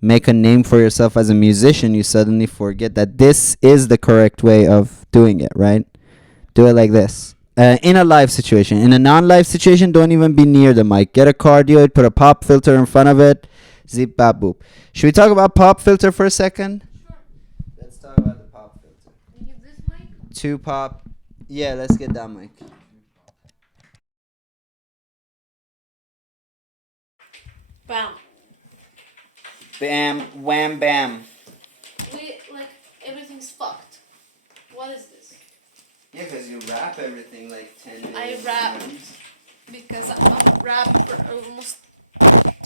make a name for yourself as a musician, you suddenly forget that this is the correct way of doing it, right? Do it like this. In a live situation. In a non-live situation, don't even be near the mic. Get a cardioid, put a pop filter in front of it. Zip, bap, boop. Should we talk about pop filter for a second? Sure. Let's talk about the pop filter. You use this mic? 2 pop. Yeah, let's get that mic. Bam. Bam, wham, bam. Everything's fucked. What is this? Yeah, because you wrap everything like 10 minutes. I rap because I'm a rapper. I almost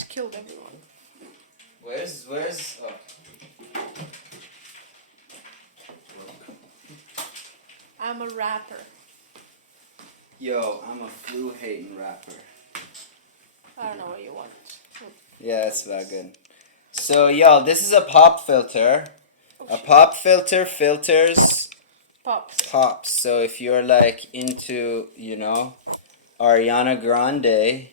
killed everyone. Where's, oh. I'm a rapper. Yo, I'm a flu-hating rapper. I don't know what you want. Yeah, that's about good. So, y'all, this is a pop filter. A pop filter filters pops. So if you're like into, you know, Ariana Grande,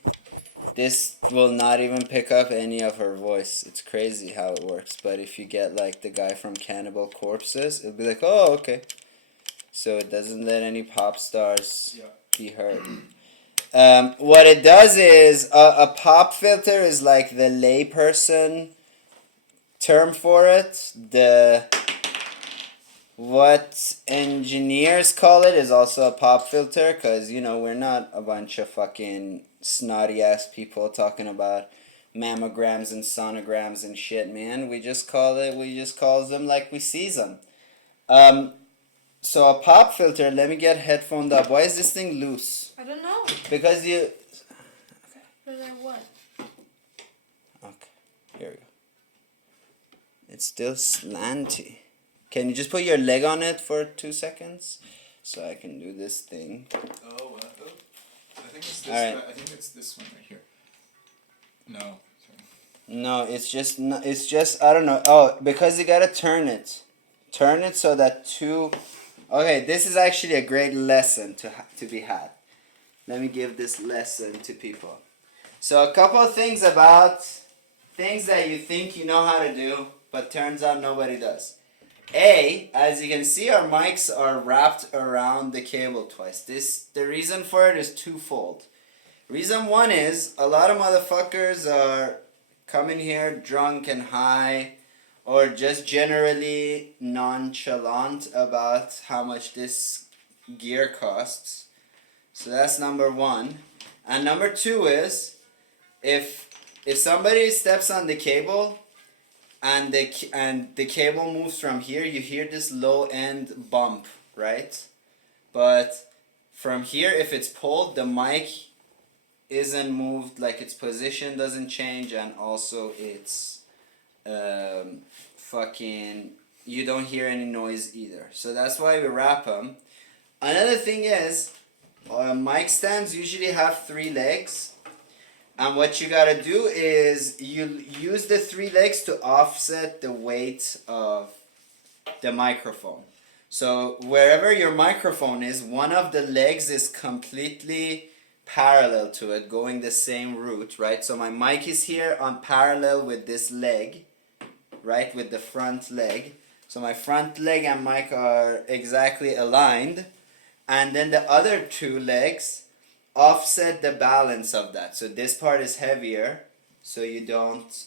this will not even pick up any of her voice. It's crazy how it works. But if you get like the guy from Cannibal Corpses, it'll be like, oh, okay. So it doesn't let any pop stars be heard. What it does is a pop filter is like the layperson term for it. What engineers call it is also a pop filter, because, you know, we're not a bunch of fucking snotty ass people talking about mammograms and sonograms and shit, man. We just call them like we sees them. So a pop filter, let me get headphoned up. Why is this thing loose? I don't know. Because you... But then what? Okay, here we go. It's still slanty. Can you just put your leg on it for 2 seconds? So I can do this thing. Oh, I think it's this. Alright. I think it's this one right here. No. Sorry. No, it's just, I don't know. Oh, because you gotta turn it. Turn it so that two... Okay, this is actually a great lesson to be had. Let me give this lesson to people. So a couple of things about things that you think you know how to do, but turns out nobody does. As you can see, our mics are wrapped around the cable twice. The reason for it is twofold. Reason one is a lot of motherfuckers are coming here drunk and high, or just generally nonchalant about how much this gear costs. So that's number one. And number two is, if somebody steps on the cable, and the cable moves from here, you hear this low end bump, right? But from here, if it's pulled, the mic isn't moved, like its position doesn't change, and also it's fucking, you don't hear any noise either. So that's why we wrap them. Another thing is, mic stands usually have 3 legs. And what you gotta do is you use the 3 legs to offset the weight of the microphone. So wherever your microphone is, one of the legs is completely parallel to it, going the same route, right? So my mic is here on parallel with this leg, right? With the front leg. So my front leg and mic are exactly aligned. And then the other 2 legs offset the balance of that. So this part is heavier, so you don't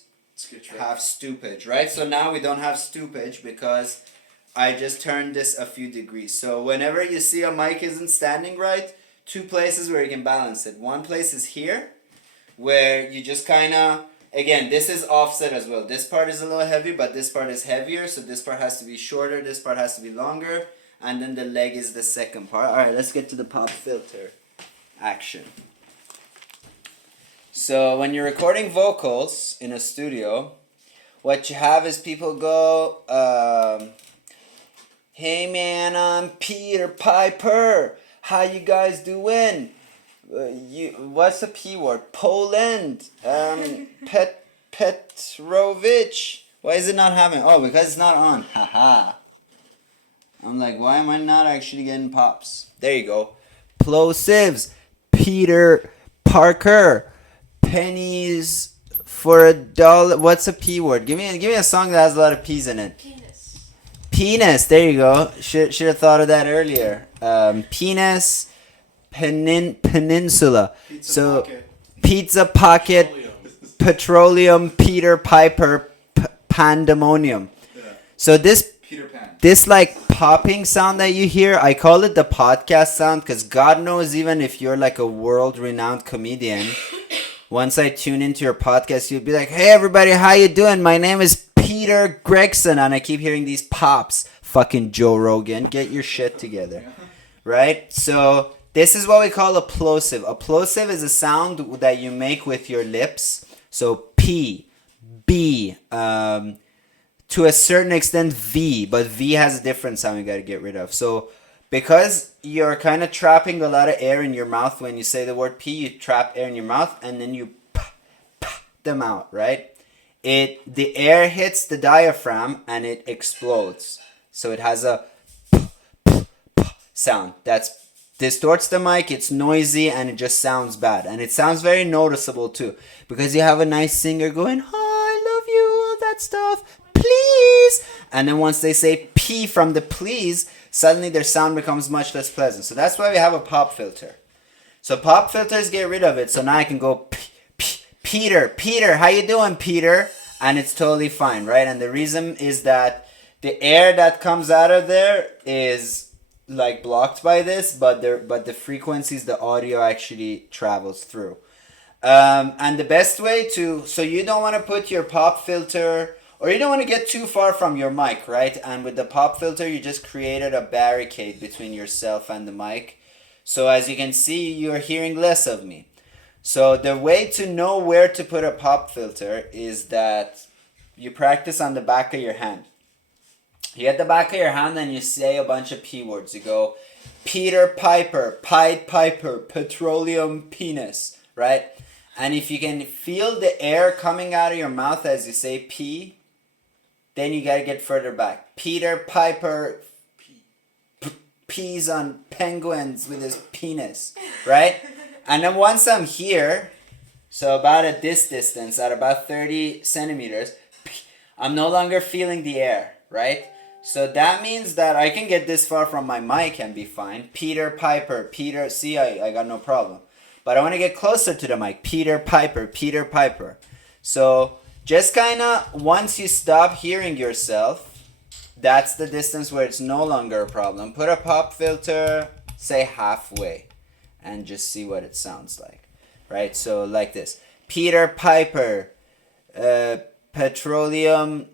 have stoopage, right? So now we don't have stoopage because I just turned this a few degrees. So whenever you see a mic isn't standing right, 2 places where you can balance it. One place is here, where you just kind of, again, this is offset as well. This part is a little heavy, but this part is heavier, so this part has to be shorter, this part has to be longer, and then the leg is the second part. Alright, let's get to the pop filter action. So when you're recording vocals in a studio, what you have is people go, hey man, I'm Peter Piper. How you guys doing? What's the P word? Poland. Petrovich. Why is it not happening? Oh, because it's not on. Haha. I'm like, why am I not actually getting pops? There you go. Plosives. Peter Parker. Pennies for $1. What's a P word? Give me a song that has a lot of P's in it. Penis. There you go. Should have thought of that earlier. Penis. Peninsula. Pizza Pocket. Petroleum. Peter Piper. Pandemonium. Yeah. So this Peter Pan. This like popping sound that you hear, I call it the podcast sound, because God knows, even if you're like a world-renowned comedian, once I tune into your podcast, you'll be like, hey everybody, how you doing? My name is Peter Gregson, and I keep hearing these pops. Fucking Joe Rogan, get your shit together. Right? So this is what we call a plosive. A plosive is a sound that you make with your lips. So P, B, to a certain extent V, but V has a different sound you gotta get rid of. So because you're kind of trapping a lot of air in your mouth when you say the word P, you trap air in your mouth and then you them out, right? The air hits the diaphragm and it explodes. So it has a sound that distorts the mic, it's noisy, and it just sounds bad. And it sounds very noticeable too, because you have a nice singer going, oh, I love you, all that stuff, please. And then once they say P from the please, suddenly their sound becomes much less pleasant. So that's why we have a pop filter. So pop filters get rid of it. So now I can go Peter, how you doing, Peter? And it's totally fine, right? And the reason is that the air that comes out of there is like blocked by this, but the frequencies, the audio actually travels through. And the best way so you don't want to put your pop filter, or you don't want to get too far from your mic, right? And with the pop filter, you just created a barricade between yourself and the mic. So as you can see, you're hearing less of me. So the way to know where to put a pop filter is that you practice on the back of your hand. You get the back of your hand and you say a bunch of P words. You go, Peter Piper, Pied Piper, petroleum penis, right? And if you can feel the air coming out of your mouth as you say P, then you gotta get further back. Peter Piper pees on penguins with his penis, right? And then once I'm here, so about at this distance, at about 30 centimeters, I'm no longer feeling the air, right? So that means that I can get this far from my mic and be fine. Peter Piper, Peter, see, I got no problem. But I want to get closer to the mic. Peter Piper, Peter Piper. So just kind of, once you stop hearing yourself, that's the distance where it's no longer a problem. Put a pop filter, say halfway, and just see what it sounds like, right? So like this. Peter Piper, petroleum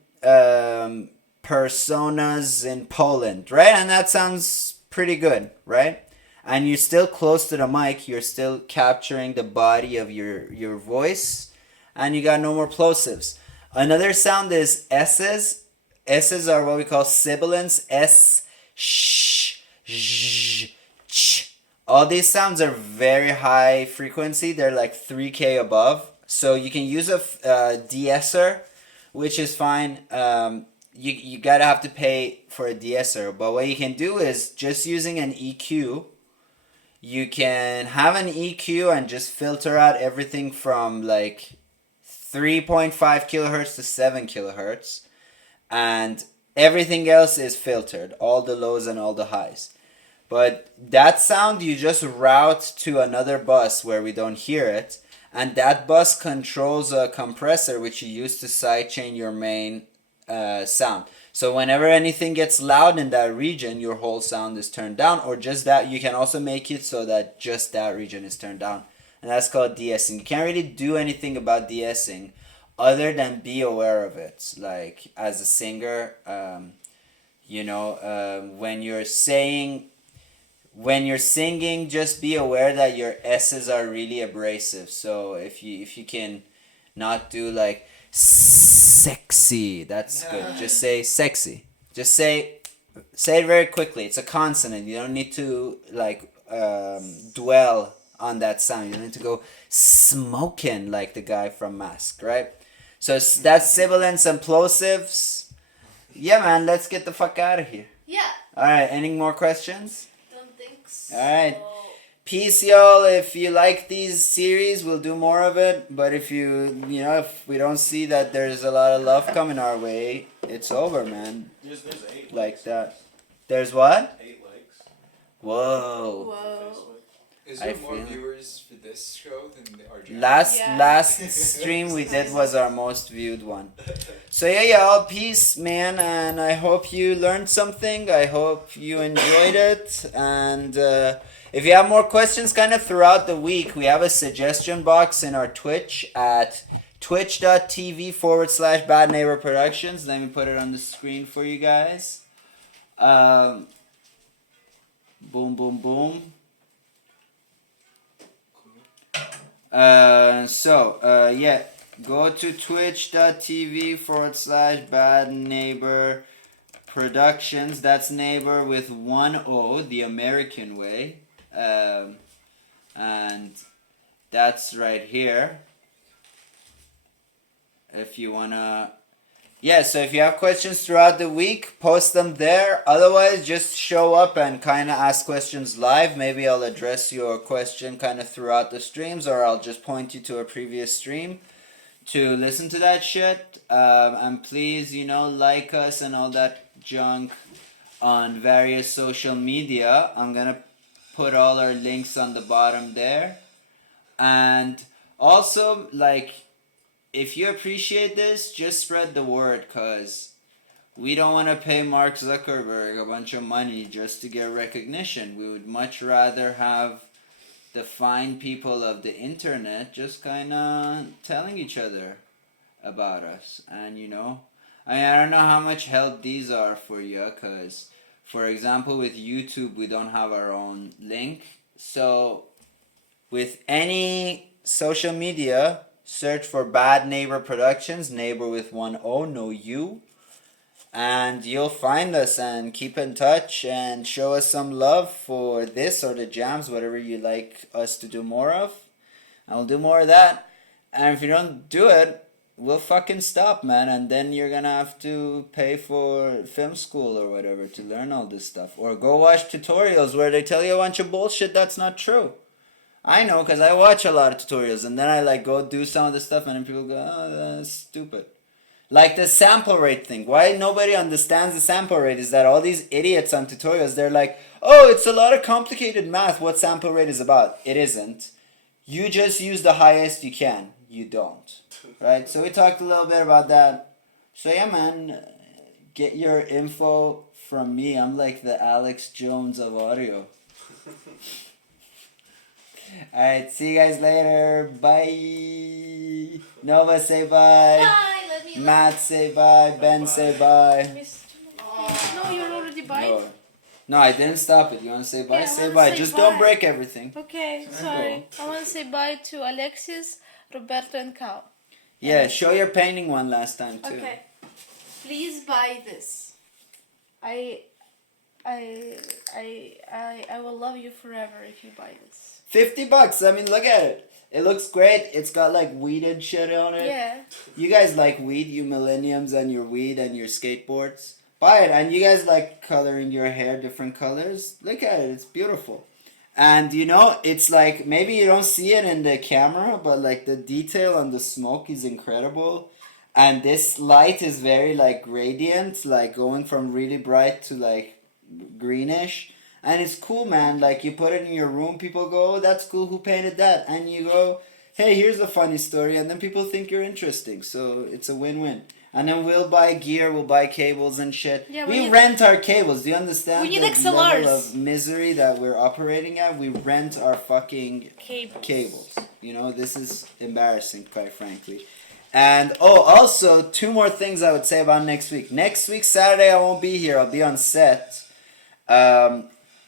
personas in Poland, right? And that sounds pretty good, right? And you're still close to the mic. You're still capturing the body of your voice, and you got no more plosives. Another sound is S's. S's are what we call sibilants. S, sh, zh, ch. All these sounds are very high frequency. They're like 3K above. So you can use a de-esser, which is fine. You gotta have to pay for a de-esser. But what you can do is just using an EQ. You can have an EQ and just filter out everything from like 3.5 kilohertz to 7 kilohertz. And everything else is filtered. All the lows and all the highs. But that sound you just route to another bus where we don't hear it. And that bus controls a compressor which you use to sidechain your main sound. So whenever anything gets loud in that region, your whole sound is turned down, or just that. You can also make it so that just that region is turned down. And that's called de-essing. You can't really do anything about de-essing other than be aware of it. Like as a singer, when you're singing, just be aware that your S's are really abrasive. So if you can not do like sexy, that's good. Just say sexy. Just say it very quickly. It's a consonant. You don't need to like dwell on that sound. You don't need to go smoking like the guy from Mask, right? So that's sibilants and plosives. Yeah, man. Let's get the fuck out of here. Yeah. All right. Any more questions? Don't think so. All right. Peace, y'all. If you like these series, we'll do more of it. But if if we don't see that there's a lot of love coming our way, it's over, man. There's 8 Like likes. that. There's what? 8 likes. Whoa. Whoa. Is I there more feel it. viewers for this show than our jam? Yeah. Last stream we did was our most viewed one. So yeah, y'all, peace, man, and I hope you learned something. I hope you enjoyed it, and if you have more questions kind of throughout the week, we have a suggestion box in our Twitch at twitch.tv/Bad Neighbor Productions. Let me put it on the screen for you guys. Boom, boom, boom. Go to twitch.tv/Bad Neighbor Productions. That's neighbor with 1 O, the American way. And that's right here. If you wanna... Yeah, so if you have questions throughout the week, post them there. Otherwise, just show up and kind of ask questions live. Maybe I'll address your question kind of throughout the streams, or I'll just point you to a previous stream to listen to that shit. And please, like us and all that junk on various social media. I'm going to put all our links on the bottom there. And also, if you appreciate this, just spread the word, because we don't want to pay Mark Zuckerberg a bunch of money just to get recognition. We would much rather have the fine people of the internet just kind of telling each other about us. And, I don't know how much help these are for you, because, for example, with YouTube, we don't have our own link. So, with any social media... search for Bad Neighbor Productions, neighbor with 1 O, no U. And you'll find us, and keep in touch and show us some love for this or the jams, whatever you like us to do more of. And we'll do more of that. And if you don't do it, we'll fucking stop, man. And then you're gonna have to pay for film school or whatever to learn all this stuff. Or go watch tutorials where they tell you a bunch of bullshit that's not true. I know, because I watch a lot of tutorials, and then I go do some of the stuff, and then people go, oh, that's stupid. Like the sample rate thing. Why nobody understands the sample rate is that all these idiots on tutorials, they're like, oh, it's a lot of complicated math what sample rate is about. It isn't. You just use the highest you can. You don't. Right? So we talked a little bit about that. So yeah, man, get your info from me. I'm like the Alex Jones of audio. Alright, see you guys later. Bye. Nova, say bye. Bye. Let me Matt, say bye. Ben, say bye. No, you're already buying. No. No, I didn't stop it. You want to say bye? Yeah, I Say wanna bye. say Just bye. don't break everything. Okay, sorry. I want to say bye to Alexis, Roberto, and Cal. Yeah, show your painting one last time too. Okay. Please buy this. I will love you forever if you buy this. $50. I mean, look at it. It looks great. It's got like weeded shit on it. Yeah. You guys like weed, you millenniums, and your weed and your skateboards. Buy it. And you guys like coloring your hair different colors. Look at it. It's beautiful. And you know, it's like maybe you don't see it in the camera, but like the detail on the smoke is incredible. And this light is very like gradient, like going from really bright to like greenish. And it's cool, man. Like you put it in your room, people go, "Oh, that's cool. Who painted that?" And you go, "Hey, here's a funny story." And then people think you're interesting. So it's a win-win. And then we'll buy gear, we'll buy cables and shit. Yeah, we need- rent our cables. Do you understand We need the XLRs. level of misery that we're operating at? We rent our fucking cables. You know, this is embarrassing, quite frankly. And also 2 more things I would say about next week. Next week, Saturday, I won't be here. I'll be on set.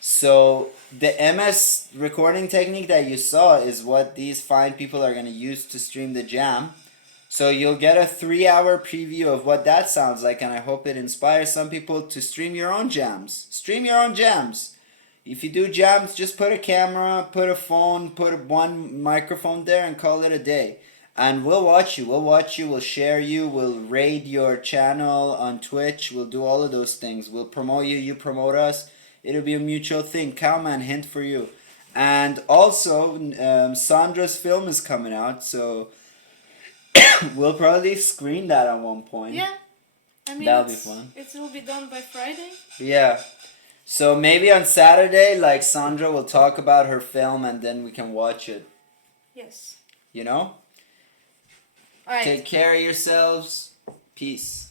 So the MS recording technique that you saw is what these fine people are going to use to stream the jam. So you'll get a 3-hour preview of what that sounds like, and I hope it inspires some people to stream your own jams. Stream your own jams. If you do jams, just put a camera, put a phone, put one microphone there, and call it a day. And we'll watch you. We'll share you. We'll raid your channel on Twitch. We'll do all of those things. We'll promote you. You promote us. It'll be a mutual thing. Cowman, hint for you. And also, Sandra's film is coming out, so we'll probably screen that at one point. Yeah. I mean, That'll be fun. It will be done by Friday. Yeah. So maybe on Saturday, like Sandra will talk about her film and then we can watch it. Yes. You know? All right. Take care of yourselves. Peace.